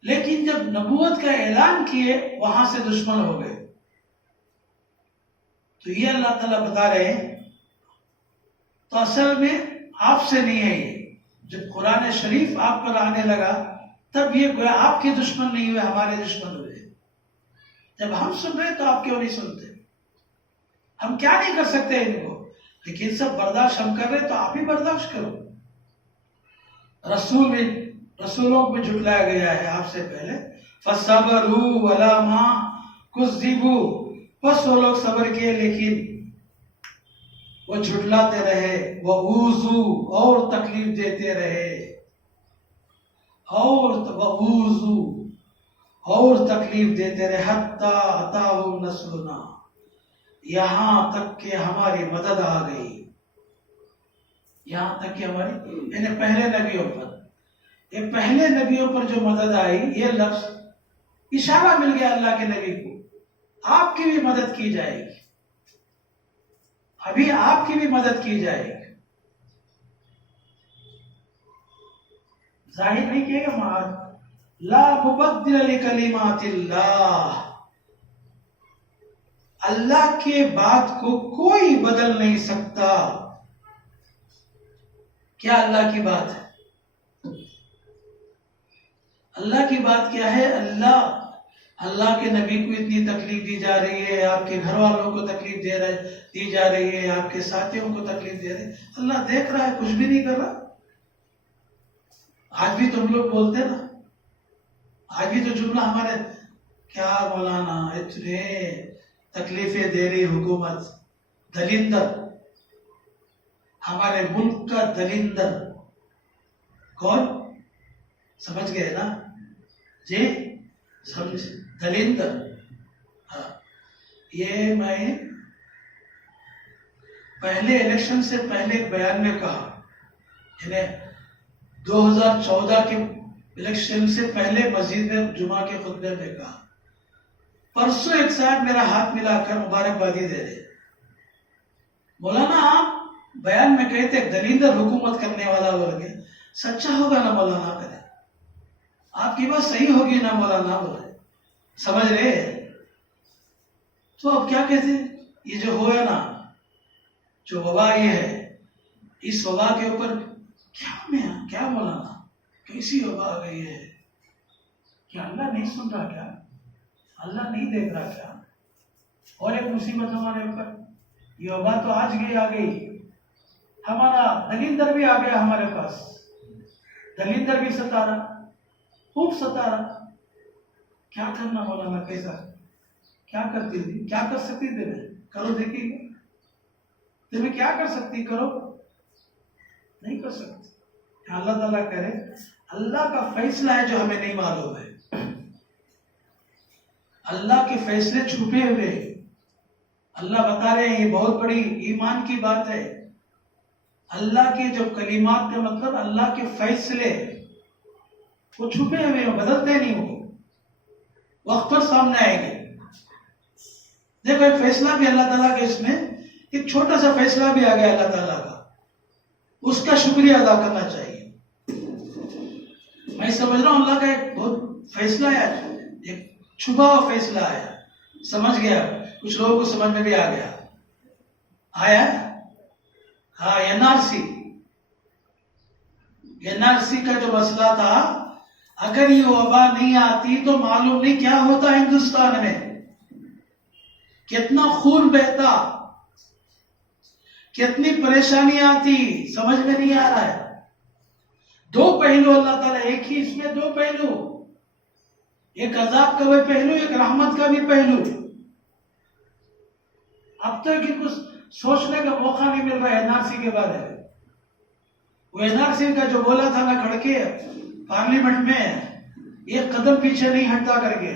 لیکن جب نبوت کا اعلان کیے وہاں سے دشمن ہو گئے۔ تو یہ اللہ تعالیٰ بتا رہے ہیں تو اصل میں آپ سے نہیں ہے، یہ جب قرآن شریف آپ پر آنے لگا تب یہ گویا آپ کے دشمن نہیں ہوئے، ہمارے دشمن ہوئے۔ جب ہم سن رہے تو آپ کیوں نہیں سنتے؟ ہم کیا نہیں کر سکتے ان کو، لیکن سب برداشت ہم کر رہے تو آپ ہی برداشت کرو۔ رسولوں کو جھٹلایا گیا ہے آپ سے پہلے، فَصَبَرُوا وَلَا مَا كُذِّبُوا، بس وہ لوگ صبر کیے لیکن وہ جھٹلاتے رہے، وَأُوذُوا، اور تکلیف دیتے رہے، اور تکلیف دیتے رہے، حَتَّى أَتَاهُمْ نَصْرُنَا، یہاں تک کہ ہماری مدد آ گئی۔ یہاں تک کہ ہماری یعنی پہلے نبیوں پر، یہ پہلے نبیوں پر جو مدد آئی، یہ لفظ اشارہ مل گیا اللہ کے نبی کو، آپ کی بھی مدد کی جائے گی، ابھی آپ کی بھی مدد کی جائے گی۔ ظاہر نہیں کیے گا، لا مبدل لکلمات اللہ، اللہ کے بات کو کوئی بدل نہیں سکتا۔ کیا اللہ کی بات ہے؟ اللہ کی بات کیا ہے؟ اللہ کے نبی کو اتنی تکلیف دی جا رہی ہے، آپ کے گھر والوں کو تکلیف دی جا رہی ہے، آپ کے ساتھیوں کو تکلیف دے رہے ہیں، اللہ دیکھ رہا ہے، کچھ بھی نہیں کر رہا۔ آج بھی تم لوگ بولتے نا، آج بھی تو جملہ ہمارے، کیا مولانا اتنے تکلیفیں دے رہی حکومت، دلندر، ہمارے ملک کا دلندر کون؟ سمجھ گئے نا جی؟ سمجھ، دلندر۔ ہاں، یہ میں پہلے الیکشن سے پہلے ایک بیان میں کہا، یعنی 2014 کے الیکشن سے پہلے مسجد میں جمعہ کے خطبے میں کہا، پرسوں ایک صاحب میرا ہاتھ ملا کر مبارکبادی دے رہے، مولانا آپ بیان میں کہتے ایک دلیندر حکومت کرنے والا بول کے، سچا ہوگا نا مولانا؟ کرے آپ کی بات صحیح ہوگی نا مولانا؟ بولے سمجھ رہے؟ تو اب کیا کہتے ہیں، یہ جو ہوا نا، جو وبا یہ ہے، اس وبا کے اوپر کیا مولانا کیسی وبا آ گئی ہے؟ کیا اللہ نہیں سن رہا؟ کیا اللہ نہیں دیکھ رہا؟ کیا اور ایک مصیبت ہمارے اوپر، یہ وبا تو آج آ گئی، ہمارا دلیندر بھی آ گیا ہمارے پاس، دلیندر بھی ستا رہا، خوب ستا رہا۔ کیا کرنا مولانا؟ کیسا کیا کرتی تھی؟ کیا کر سکتی تھی؟ میں کرو، دیکھیے گا تمہیں کیا کر سکتی؟ کرو، نہیں کر سکتی۔ اللہ تعالیٰ کرے اللہ کا فیصلہ ہے جو ہمیں نہیں معلوم ہے. اللہ کے فیصلے چھپے ہوئے. اللہ بتا رہے ہیں یہ بہت بڑی ایمان کی بات ہے. اللہ کے جو کلمات کا مطلب اللہ کے فیصلے وہ چھپے ہوئے ہیں, بدلتے نہیں, وہ وقت پر سامنے آئیں گے. دیکھو ایک فیصلہ بھی اللہ تعالیٰ کے, اس میں ایک چھوٹا سا فیصلہ بھی آ گیا اللہ تعالیٰ کا, اس کا شکریہ ادا کرنا چاہیے. میں سمجھ رہا ہوں اللہ کا ایک بہت فیصلہ ہے, ایک چھپا ہوا فیصلہ آیا, سمجھ گیا, کچھ لوگوں کو سمجھ میں بھی آ گیا. آیا ہاں NRC کا جو مسئلہ تھا, اگر یہ وبا نہیں آتی تو معلوم نہیں کیا ہوتا ہندوستان میں, کتنا خون بہتا, کتنی پریشانی آتی, سمجھ میں نہیں آ رہا ہے. دو پہلو اللہ تعالیٰ, ایک ہی اس میں دو پہلو, ایک عذاب کا بھی پہلو, ایک رحمت کا بھی پہلو. اب تک کچھ سوچنے کا موقع نہیں مل رہا ہے NRC کے بارے میں. وہ NRC کا جو بولا تھا نا کھڑ کے پارلیمنٹ میں, ایک قدم پیچھے نہیں ہٹتا کر کے,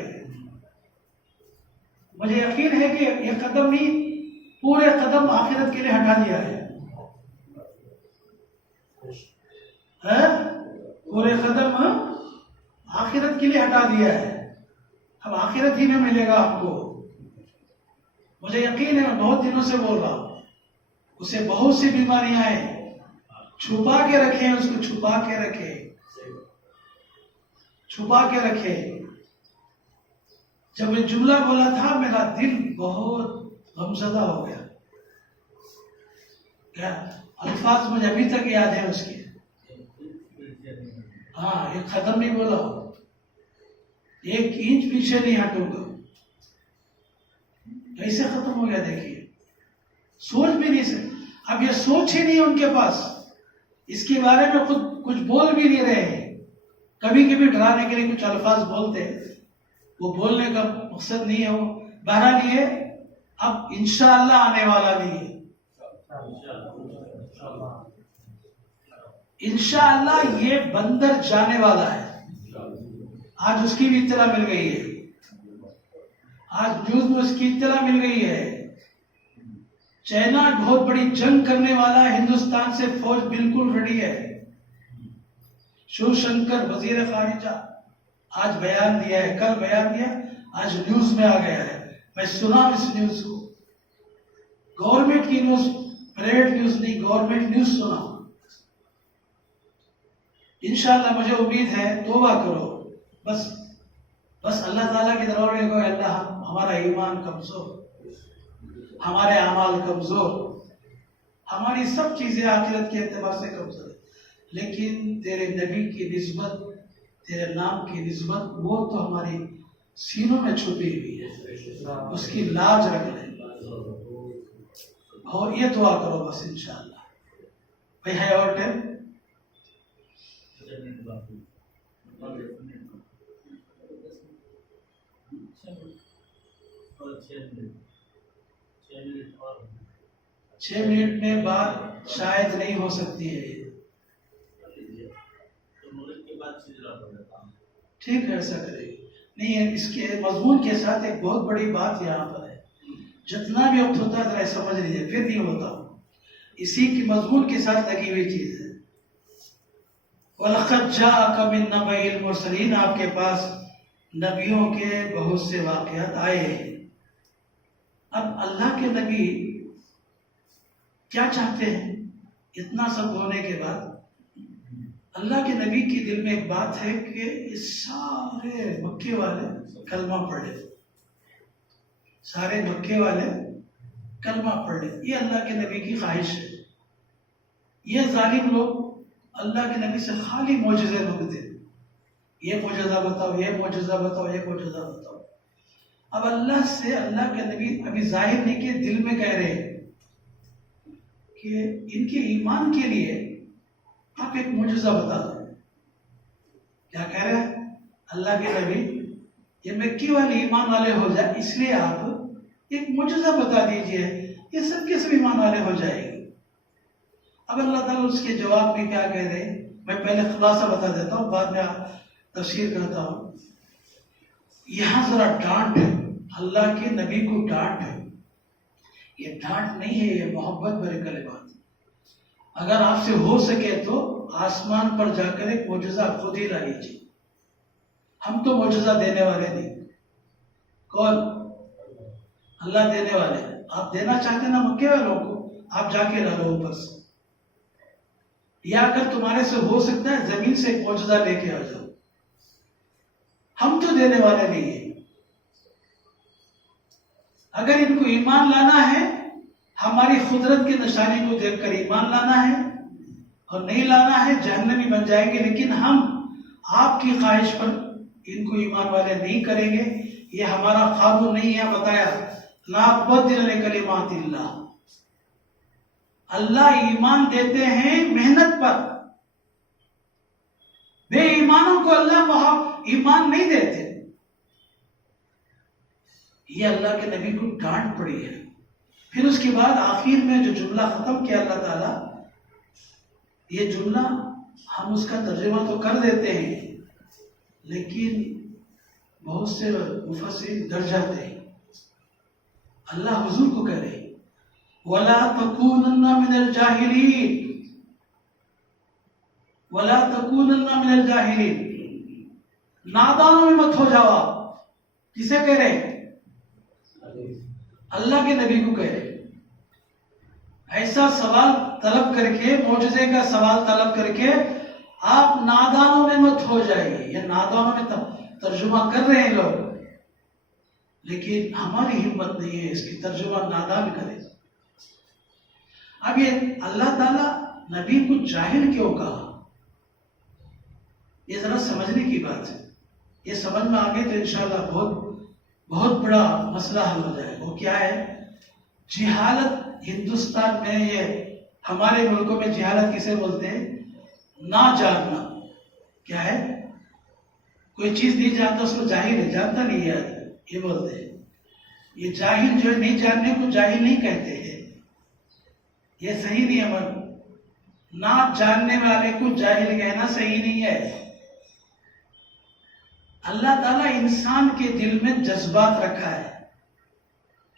مجھے یقین ہے کہ ایک قدم نہیں, پورے قدم آخرت کے لیے ہٹا دیا ہے. پورے قدم آخرت کے لیے ہٹا دیا ہے. اب آخرت ہی میں ملے گا آپ کو, مجھے یقین ہے. میں بہت دنوں سے بول رہا ہوں, اسے بہت سی بیماریاں ہیں, چھپا کے رکھیں, اس کو چھپا کے رکھے, چھپا کے رکھے. جب یہ جملہ بولا تھا میرا دل بہت غمزدہ ہو گیا. کیا الفاظ مجھے ابھی تک یاد ہے اس کے. ہاں, ایک ختم نہیں بولا, ایک انچ پیچھے نہیں ہٹوں گا. کیسے ختم ہو گیا دیکھیے, سوچ بھی نہیں سکتے. اب یہ سوچ ہی نہیں ان کے پاس, اس کے بارے میں خود کچھ بول بھی نہیں رہے ہیں. کبھی کبھی ڈرانے کے لیے کچھ الفاظ بولتے, وہ بولنے کا مقصد نہیں ہے. وہ بہرحال یہ اب انشاءاللہ آنے والا نہیں ہے. انشاءاللہ یہ بندر جانے والا ہے. آج اس کی بھی اطلاع مل گئی ہے, آج نیوز میں اس کی اطلاع مل گئی ہے. چائنا بہت بڑی جنگ کرنے والا ہے, ہندوستان سے فوج بالکل ریڈی ہے. شیو شنکر وزیر خارجہ آج بیان دیا ہے, کل بیان دیا, آج نیوز میں آ گیا ہے. میں سنا اس نیوز کو, گورنمنٹ کی نیوز, پرائیویٹ نیوز نہیں, گورنمنٹ نیوز سنا. انشاءاللہ مجھے امید ہے, توبہ کرو بس اللہ تعالیٰ کے دربار میں کہو, اللہ ہمارا ایمان کمزور, ہمارے اعمال کمزور, ہماری سب چیزیں آخرت کے اعتبار سے کمزور, لیکن تیرے نبی کی نسبت, تیرے نام کی نسبت, وہ تو ہماری سینوں میں چھپی ہوئی ہے, اس کی لاج رکھ لیں اور یہ دعا کرو بس. انشاءاللہ بھائی ہے اور ٹائم, چھ منٹ میں بات شاید نہیں ہو سکتی ہے. ٹھیک ہے, ایسا کرے نہیں ہے. اس کے مضمون کے ساتھ ایک بہت بڑی بات یہاں پر ہے, جتنا بھی وقت ہوتا ہے ذرا سمجھ لیجیے, پھر نہیں ہوتا. اسی کی مضمون کے ساتھ لگی ہوئی چیز ہے. وَلَقَدْ جَاءَكَ مِن نَبَإِ الْمُرْسَلِينَ, آپ کے پاس نبیوں کے بہت سے واقعات آئے ہیں. اب اللہ کے نبی کیا چاہتے ہیں؟ اتنا سب ہونے کے بعد اللہ کے نبی کی دل میں ایک بات ہے کہ یہ سارے مکے والے کلمہ پڑھے, سارے مکے والے کلمہ پڑھے. یہ اللہ کے نبی کی خواہش ہے. یہ ظالم لوگ اللہ کے نبی سے خالی معجزے مانگتے, یہ معجزہ بتاؤ, یہ معجزہ بتاؤ, یہ معجزہ بتاؤ. اب اللہ سے اللہ کے نبی ابھی ظاہر نہیں کہ دل میں کہہ رہے کہ ان کے ایمان کے لیے آپ ایک معجزہ بتا دو. کیا کہہ رہے ہیں اللہ کے نبی؟ یہ مکی والے ایمان والے ہو جائے, اس لیے آپ ایک معجزہ بتا دیجئے, یہ سب کے سب ایمان والے ہو جائے گی. اب اللہ تعالیٰ اس کے جواب میں کیا کہہ رہے ہیں میں پہلے خلاصہ بتا دیتا ہوں، بعد میں تفسیر کرتا ہوں. یہاں ذرا ڈانٹ ہے، اللہ کے نبی کو ڈانٹ ہے. یہ ڈانٹ نہیں ہے، یہ محبت بھرے کلمات. اگر آپ سے ہو سکے تو آسمان پر جا کر ایک معجزہ خود ہی لا لیجیے. ہم تو معجزہ دینے والے نہیں. کون؟ اللہ دینے والے. آپ دینا چاہتے نا مکے والوں کو، آپ جا کے لا لو اوپر سے. یا اگر تمہارے سے ہو سکتا ہے زمین سے ایک معجزہ لے کے آ جاؤ. ہم تو دینے والے نہیں ہیں. اگر ان کو ایمان لانا ہے، ہماری قدرت کی نشانی کو دیکھ کر ایمان لانا ہے، اور نہیں لانا ہے جہنمی بن جائیں گے. لیکن ہم آپ کی خواہش پر ان کو ایمان والے نہیں کریں گے. یہ ہمارا قانون نہیں ہے. بتایا لا مبدل لکلمات اللہ. اللہ ایمان دیتے ہیں محنت پر. بے ایمانوں کو اللہ ایمان نہیں دیتے. یہ اللہ کے نبی کو ڈانٹ پڑی ہے. پھر اس کے بعد آخر میں جو جملہ ختم کیا اللہ تعالیٰ، یہ جملہ ہم اس کا ترجمہ تو کر دیتے ہیں، لیکن بہت سے مفسرین ڈر جاتے ہیں. اللہ حضور کو کہہ رہے وَلَا تَكُونَنَّ مِنَ الْجَاهِلِينَ، وَلَا تَكُونَنَّ مِنَ الْجَاهِلِينَ. نادانوں میں مت ہو جاؤ. آپ کسے کہہ رہے ہیں؟ اللہ کے نبی کو کہہ رہے. ایسا سوال طلب کر کے، معجزے کا سوال طلب کر کے آپ نادانوں میں مت ہو جائیے. یہ نادانوں میں ترجمہ کر رہے ہیں لوگ، لیکن ہماری ہمت نہیں ہے اس کی ترجمہ نادان کرے. اب یہ اللہ تعالیٰ نبی کو جاہل کیوں کہا، یہ ذرا سمجھنے کی بات ہے. یہ سمجھ میں آگے تو انشاءاللہ بہت بڑا مسئلہ حل ہو جائے. وہ کیا ہے؟ جہالت. ہندوستان میں، یہ ہمارے ملکوں میں جہالت کسے بولتے ہیں؟ نہ جاننا. کیا ہے؟ کوئی چیز نہیں جانتا اس کو جاہل ہے. جانتا نہیں ہے یہ بولتے ہیں. یہ جاہل جو ہے، نہیں جاننے کو جاہل نہیں کہتے ہیں. یہ صحیح نہیں ہے. نہ جاننے والے کو جاہل کہنا صحیح نہیں ہے. اللہ تعالیٰ انسان کے دل میں جذبات رکھا ہے،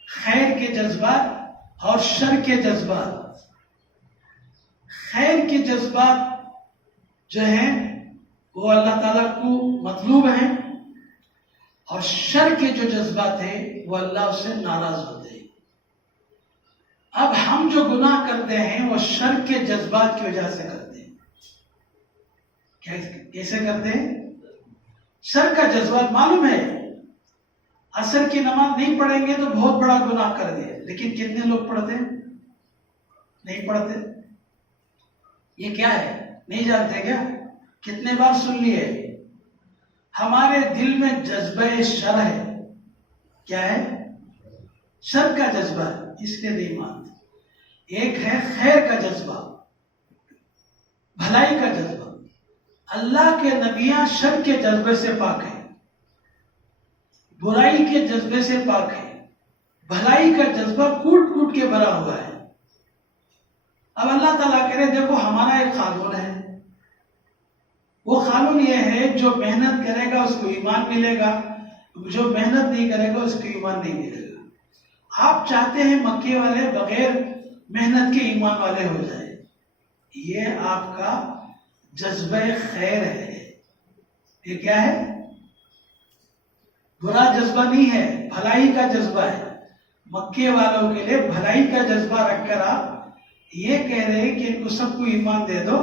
خیر کے جذبات اور شر کے جذبات. خیر کے جذبات جو ہیں وہ اللہ تعالیٰ کو مطلوب ہیں، اور شر کے جو جذبات ہیں وہ اللہ سے ناراض ہوتے ہیں. اب ہم جو گناہ کرتے ہیں وہ شر کے جذبات کی وجہ سے کرتے ہیں. کیسے کرتے ہیں؟ شر کا جذبات. معلوم ہے عصر کی نماز نہیں پڑھیں گے تو بہت بڑا گناہ کر دیا، لیکن کتنے لوگ پڑھتے ہیں؟ نہیں پڑھتے. یہ کیا ہے؟ نہیں جانتے کیا؟ کتنے بار سن لیے. ہمارے دل میں جذبہ شر ہے. کیا ہے؟ شر کا جذبہ ہے، اس لیے نہیں مانتے. ایک ہے خیر کا جذبہ، بھلائی کا جذبہ. اللہ کے نبیاں شر کے جذبے سے پاک ہیں، برائی کے جذبے سے پاک ہے. بھلائی کا جذبہ کوٹ کوٹ کے بھرا ہوا ہے. اب اللہ تعالیٰ کہہ رہے دیکھو ہمارا ایک قانون ہے. وہ قانون یہ ہے جو محنت کرے گا اس کو ایمان ملے گا، جو محنت نہیں کرے گا اس کو ایمان نہیں ملے گا. آپ چاہتے ہیں مکے والے بغیر محنت کے ایمان والے ہو جائیں. یہ آپ کا جذبہ خیر ہے. یہ کیا ہے؟ برا جذبہ نہیں ہے، بھلائی کا جذبہ ہے. مکے والوں کے لیے بھلائی کا جذبہ رکھ کر آپ یہ کہہ رہے ہیں کہ ان کو سب کو ایمان دے دو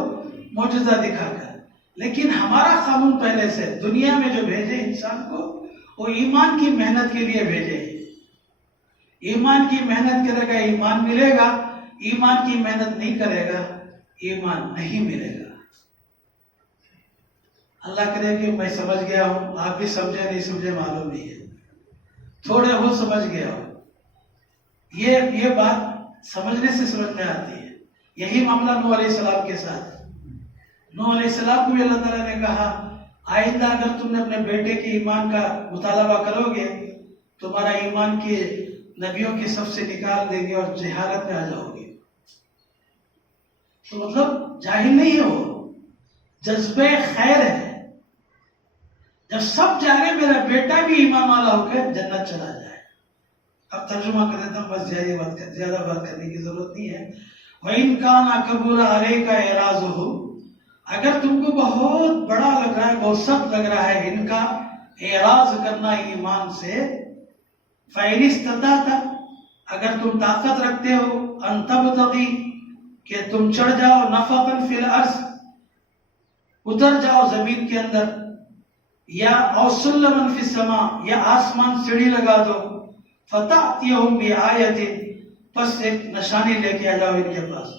معجزہ دکھا کر. لیکن ہمارا قانون پہلے سے دنیا میں جو بھیجے انسان کو، وہ ایمان کی محنت کے لیے بھیجے. ایمان کی محنت کرے گا ایمان ملے گا، ایمان کی محنت نہیں کرے گا ایمان نہیں ملے گا. اللہ کرے کہ میں سمجھ گیا ہوں، آپ بھی سمجھے نہیں سمجھے معلوم نہیں ہے، تھوڑے وہ سمجھ گیا ہوں. یہ بات سمجھنے سے سمجھ میں آتی ہے. یہی معاملہ نوح علیہ السلام کے ساتھ. نوح علیہ السلام کو بھی اللہ تعالیٰ نے کہا آئندہ اگر تم نے اپنے بیٹے کے ایمان کا مطالبہ کرو گے، تمہارا ایمان کے نبیوں کے سب سے نکال دیں گے اور جہالت میں آ جاؤ گے. تو مطلب جاہل نہیں ہے وہ، جذبہ خیر ہے. جب سب جا رہے میرا بیٹا بھی ایمان والا ہو کے جنت چلا جائے. اب ترجمہ کر دیتا ہوں، بس زیادہ بات کرنے کی ضرورت نہیں ہے. وَإِن كَانَ كَبُرَ عَلَيْكَ إِعْرَاضُهُ، اگر تم کو بہت بڑا لگ رہا ہے، بہت سخت لگ رہا ہے ان کا اعراض کرنا ایمان سے، فَإِنِ اسْتَطَعْتَ، اگر تم طاقت رکھتے ہو، أَن تَبْتَغِي، کہ تم چڑھ جاؤ، نَفَقًا فِي الْأَرْضِ، اتر جاؤ زمین کے اندر، یا او سلمًا فی السماء، یا آسمان سیڑھی لگا دو، فتأتیہم بآیۃ، پس ایک نشانی لے کے آ جاؤ ان کے پاس.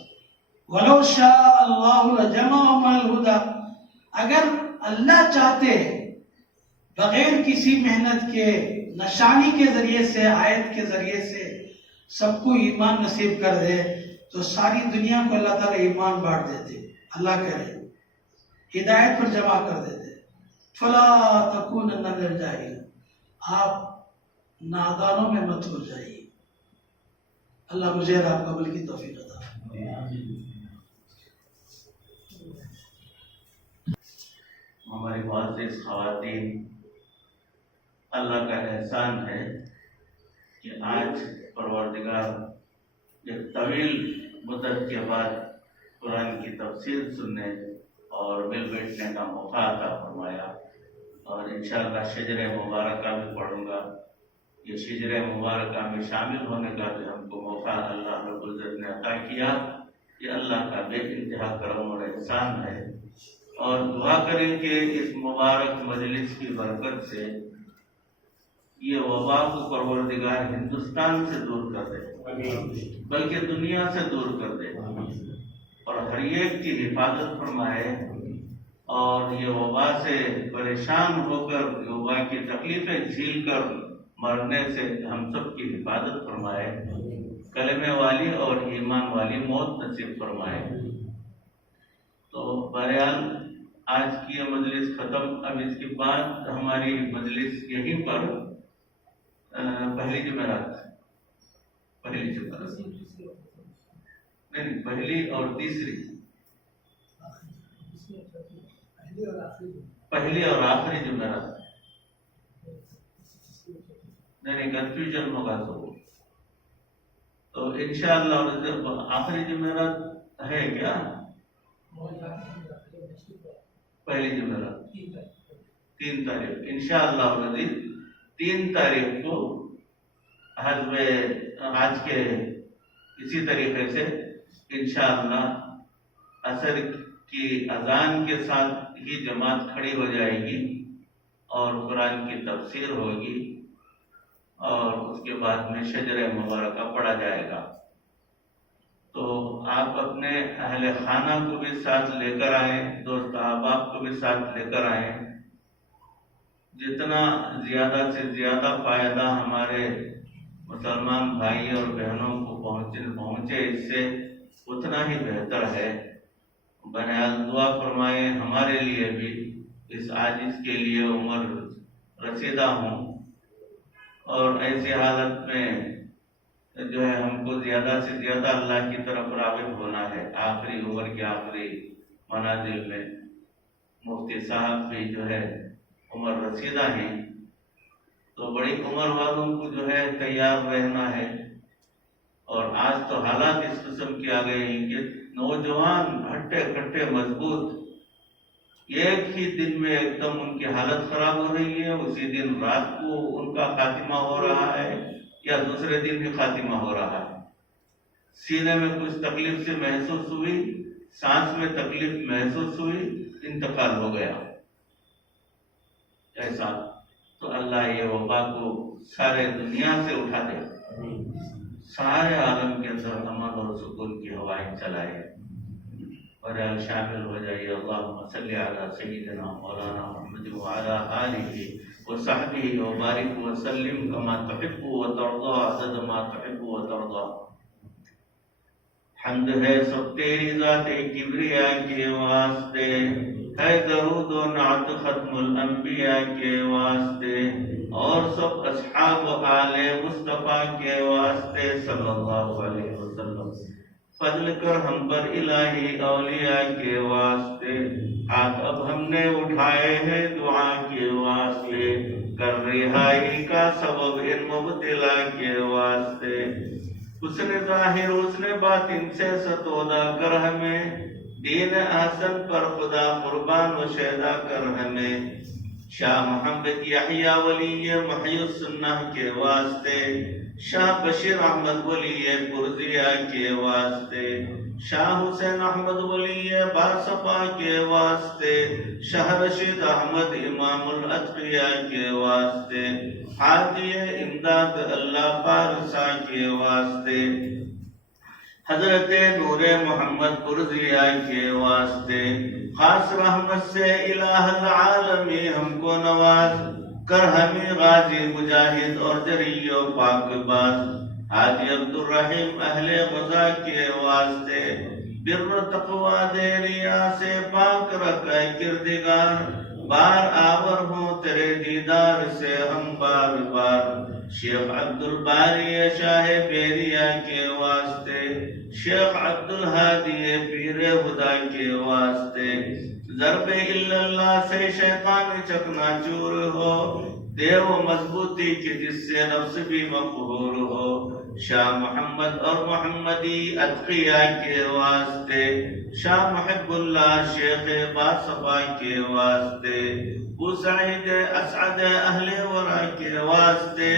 وَلَوْ شَاءَ اللَّهُ لَجَمَعَهُمْ عَلَى الْهُدَى، اگر اللہ چاہتے بغیر کسی محنت کے، نشانی کے ذریعے سے، آیت کے ذریعے سے سب کو ایمان نصیب کر دے تو ساری دنیا کو اللہ تعالیٰ ایمان بانٹ دیتے. اللہ کرے ہدایت پر جمع کر دیتے. فَلَا تَكُونَنَّ مِنَ الْجَاهِلِينَ، آپ نادانوں میں مت ہو جائیے. اللہ مجھے اور آپ کو عمل کی توفیق عطا فرمائے. ہماری معزز خواتین، اللہ کا احسان ہے کہ آج پروردگار ایک طویل مدت کے بعد قرآن کی تفسیر سننے اور مل بیٹھنے کا موقع عطا فرمایا. اور انشاءاللہ شجر مبارکہ بھی پڑھوں گا. یہ شجر مبارکہ میں شامل ہونے کا بھی ہم کو موقع اللہ رب العزت نے عطا کیا. یہ اللہ کا بے انتہا کرم اور احسان ہے. اور دعا کریں کہ اس مبارک مجلس کی برکت سے یہ وبا کو پروردگار ہندوستان سے دور کر دے، بلکہ دنیا سے دور کر دے، اور ہر ایک کی حفاظت فرمائے، اور یہ وبا سے پریشان ہو کر، وبا کی تکلیفیں جھیل کر مرنے سے ہم سب کی حفاظت فرمائے. کلمے والی اور ایمان والی موت نصیب فرمائے. تو بہرحال آج کی یہ مجلس ختم. اب اس کے بعد ہماری مجلس یہیں پر پہلی جمعرات نہیں، پہلی اور تیسری، پہلی اور آخری جمعرات، نہیں کنفیوژن ہوگا تو انشاءاللہ آخری جمعرات ہے کیا؟ پہلی جمعرات 3 تاریخ انشاءاللہ 3 تاریخ کو حسب آج کے اسی طریقے سے انشاءاللہ عصر کی اذان کے ساتھ ہی جماعت کھڑی ہو جائے گی اور قرآن کی تفسیر ہوگی، اور اس کے بعد میں شجر مبارکہ پڑھا جائے گا. تو آپ اپنے اہل خانہ کو بھی ساتھ لے کر آئیں، دوست احباب کو بھی ساتھ لے کر آئیں. جتنا زیادہ سے زیادہ فائدہ ہمارے مسلمان بھائی اور بہنوں کو پہنچے اس سے اتنا ہی بہتر ہے. بہرحال دعا فرمائیں ہمارے لیے بھی، اس عاجز کے لیے عمر رسیدہ ہوں، اور ایسی حالت میں جو ہے ہم کو زیادہ سے زیادہ اللہ کی طرف راغب ہونا ہے. آخری عمر کے آخری منازل میں مفتی صاحب بھی جو ہے عمر رسیدہ ہیں، تو بڑی عمر والوں کو جو ہے تیار رہنا ہے. اور آج تو حالات اس قسم کے آ گئے ہیں کہ نوجوان ہٹے کٹے مضبوط ایک ہی دن میں ایک دم ان کی حالت خراب ہو رہی ہے، اسی دن رات کو ان کا خاتمہ ہو رہا ہے یا دوسرے دن بھی خاتمہ ہو رہا ہے. سینے میں کچھ تکلیف سے محسوس ہوئی، سانس میں تکلیف محسوس ہوئی، انتقال ہو گیا. ایسا تو اللہ یہ وبا کو سارے دنیا سے اٹھا دے، سارے عالم کے اندر امن اور سکون کی ہوائیں چلائے، اور شامل ہو جائیے. اللہم صلی علی سیدنا مولانا محمد وعلی آلہ وصحبہ وبارک وسلم کما تحب وترضى عدد ما تحب وترضى. حمد ہے سب تیری ذات کبریا کے واسطے، ہے درود و نعت ختم الانبیاء کے واسطے، اور سب اصحاب و آل مصطفیٰ کے واسطے صلی اللہ علیہ وسلم. فضل کر ہم پر الہی اولیاء کے واسطے، ہاتھ اب ہم نے اٹھائے ہیں دعا کے واسطے، کر رہائی کا سبب ان مبتلا کے واسطے، حسن ظاہر حسن باطن سے ستودا کر ہمیں، دین احسن پر خدا قربان و شہدا کر ہمیں، شاہ محمد یحییٰ ولی محی السنہ کے واسطے، شاہ بشیر احمد ولی پرزیا کے واسطے، شاہ حسین احمد ولی باصفا کے واسطے، شاہ رشید احمد امام الاتقیاء کے واسطے، ہادی امداد اللہ پارسا کے واسطے، حضرت نور محمد پرزیا کے واسطے، خاص رحمت سے الہ العالمی ہم کو نواز کر، ہمیں غازی مجاہد اور جری و پاک باز، حاجی عبدالرحیم اہل غزہ کے واسطے، بر و تقوی دے ریا سے پاک رکھے کردگار، بار آور ہوں تیرے دیدار سے ہم بار بار، شیخ عبدالباری شاہ بیریا کے واسطے، شیخ عبدالہادی پیر خدا کے واسطے، ضرب اللہ سے شیطان چکنا چور ہو، دیو مضبوطی کی جس سے نفس بھی مقہور ہو، شاہ محمد اور محمدی اتقیاء کے واسطے، شاہ محب اللہ شیخ باصفا کے واسطے، سعید اسعد اہل ورا کے واسطے،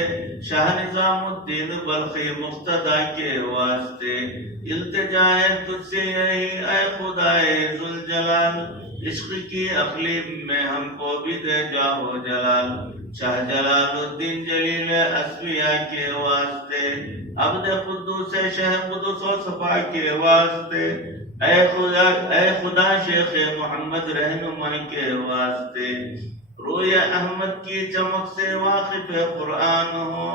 شاہ نظام الدین بلخی مقتدی کے واسطے، التجا ہے تجھ سے یہی اے خدائے ذوالجلال، عشق کی اقلیم میں ہم کو بھی دے جاؤ جلال، شاہ جلال الدین جلیل اسفیاء کے واسطے، عبد قدوس شہ قدس و صفا کے واسطے، اے خدا شیخ محمد رہنما کے واسطے، روئے احمد کی چمک سے واقف قرآن ہو،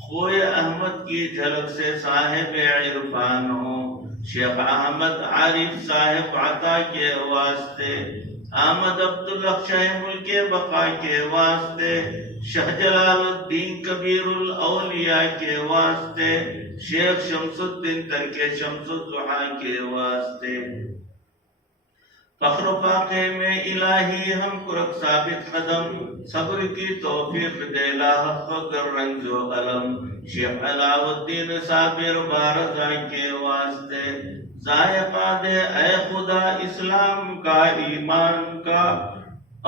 خوئے احمد کی جھلک سے صاحب عرفان ہو، شیخ احمد عارف صاحب عطا کے واسطے، احمد عبدالخشہ ملک بقا کے واسطے، شاہ جلال الدین کبیر الاولیاء کے واسطے، شیخ شمس الدین ترک شمس الضحیٰ کے واسطے، فخر فاقے میں الہی ہم کو رکھ ثابت قدم، صبر کی توفیق دے لا حق کر رنج و علم، شیخ علاء الدین صابر بارزہ کے واسطے، ذائقہ دے اے خدا اسلام کا ایمان کا،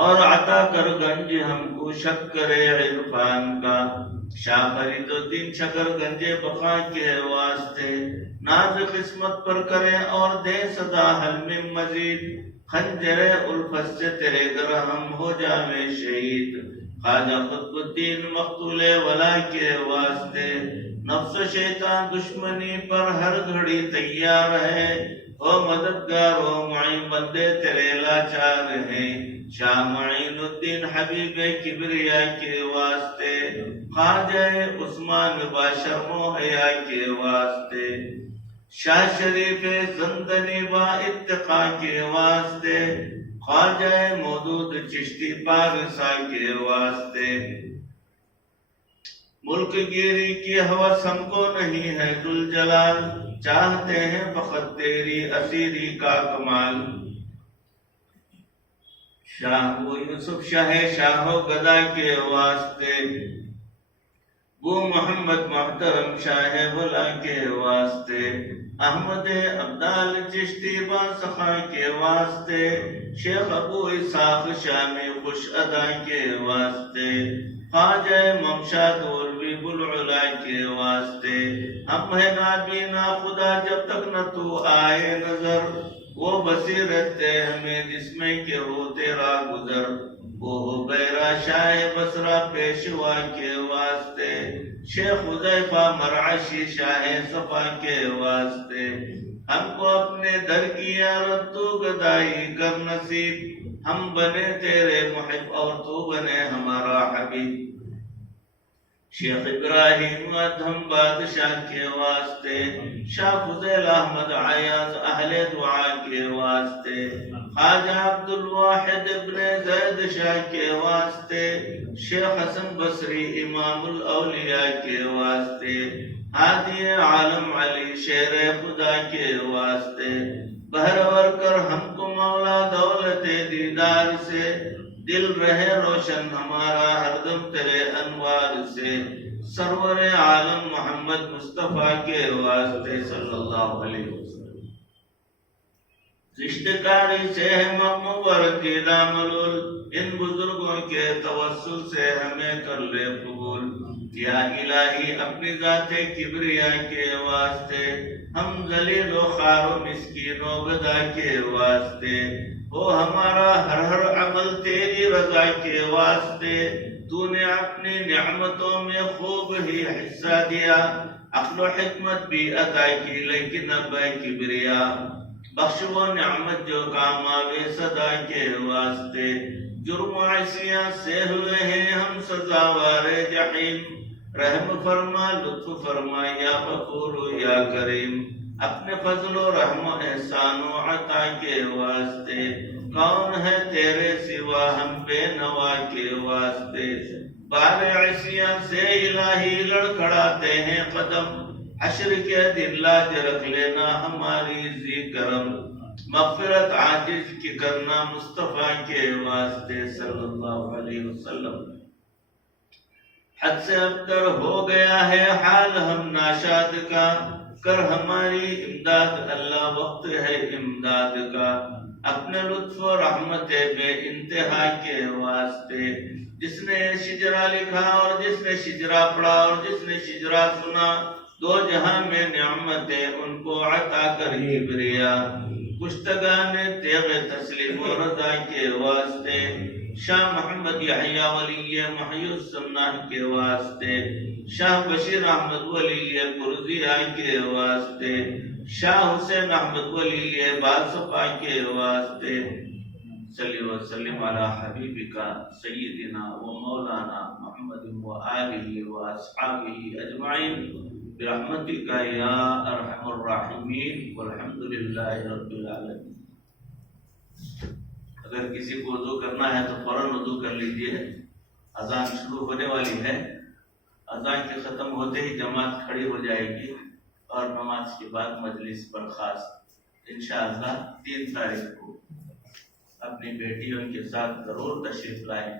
اور عطا کر گنج ہم کو شکر عرفان کا، شاہ فرید الدین شکر گنج بقا کے واسطے، ناز قسمت پر کرے اور دے صدا حل میں مزید، خنجر الفت سے تیرے گر ہم ہو جاوے شہید، خواجہ قطب الدین مقتول ولا کے واسطے، نفس و شیطان دشمنی پر ہر گھڑی تیار ہے، او مددگار و معین بندے تیرے لاچار ہیں، شاہ معین الدین حبیب کبریا کے واسطے، خواجہ عثمان باشر حیا کے واسطے، شاہ شریف زندنی با اتقا کے واسطے، خواجہ مودود چشتی پارسا کے واسطے، ملک گیری کی ہوس ہم کو نہیں ہے ذوالجلال، چاہتے ہیں فقط تیری اسیری کا کمال، شاہ ابو یوسف شاہ شاہ و گدا کے واسطے، وہ محمد محترم شاہ بلا کے واسطے، احمد عبدال چشتی باسخا کے واسطے، شیخ ابو اسحاق شامی خوش ادا کے واسطے، خواجہ ممشاد اولوی بلعلا کے واسطے، ہم ہے نابینا خدا جب تک نہ تو آئے نظر، وہ بصیرت دے ہمیں جس میں کہ ہو تیرا گزر، وہ بیرا شاہ بصرہ پیشوا کے واسطے، شیخ حذیفہ مرعشی شاہ صفا کے واسطے، ہم کو اپنے در کی یارت تو گدائی کر نصیب، ہم بنے تیرے محب اور تو بنے ہمارا حبیب، شیخ ابراہیم ادھم بادشاہ کے واسطے، شاہ فضیل احمد عیاض اہل دعا کے واسطے، خواجہ عبد الواحد ابن زید شاہ کے واسطے، شیخ حسن بصری امام الاولیاء کے واسطے، ہادی عالم علی شیر خدا کے واسطے، بہرور کر ہم کو مولا دولت دیدار سے، دل رہے روشن ہمارا ہر دم تیرے انوار سے، سرور عالم محمد مصطفیٰ کے واسطے صلی اللہ علیہ وسلم۔ رشتہ کاری سے مبارک ملول، ان بزرگوں کے توسل سے ہمیں کر لے قبول، یا الہی اپنی ذات کبریا کے واسطے، ہم ذلیل و خوار و مسکین و گدا کے واسطے، وہ ہمارا ہر عمل تیری رضا کے واسطے، تو نے اپنی نعمتوں میں خوب ہی حصہ دیا، عقل و حکمت بھی عطا کی لیکن اب کبریا، بخش وہ نعمت جو کام آوے صدا کے واسطے، جرم و عصیاں سے ہوئے ہیں ہم سزاوار جحیم، رحم فرما لطف فرما یا غفور یا کریم، اپنے فضل و رحم و احسان و عطا کے واسطے، کون ہے تیرے سوا ہم بے نوا کے واسطے، بار عصیاں سے الہی لڑکھڑاتے ہیں قدم، حشر کے دن لاج رکھ لینا ہماری ذی کرم، مغفرت عاجز کی کرنا مصطفیٰ کے واسطے صلی اللہ علیہ وسلم۔ حد سے ابتر ہو گیا ہے حال ہم ناشاد کا، کر ہماری امداد اللہ وقت ہے امداد کا، اپنے لطف و رحمت بے انتہا کے واسطے، جس نے شجرا لکھا اور جس نے شجرا پڑھا اور جس نے شجرا سنا، دو جہاں میں نعمتیں ان کو عطا کر کبریا، کشتگان تیغ تسلیم و رضا کے واسطے، شاہ محمد یحییٰ ولی محی السنہ کے واسطے، شاہ بشیر احمد ولی قرضیہ کے واسطے، شاہ حسین احمد ولی باصفا کے واسطے، صلی وسلم علی حبیبک سیدنا و مولانا محمد و آلہ و اصحابہ اجمعین برحمتک یا ارحم الراحمین والحمد للہ رب العالمین۔ اگر کسی کو وضو کرنا ہے تو فوراً وضو کر لیجیے، اذان شروع ہونے والی ہے، اذان کے ختم ہوتے ہی جماعت کھڑی ہو جائے گی اور نماز کے بعد مجلس برخاست، انشاءاللہ 3 تاریخ کو اپنی بیٹیوں کے ساتھ ضرور تشریف لائیں۔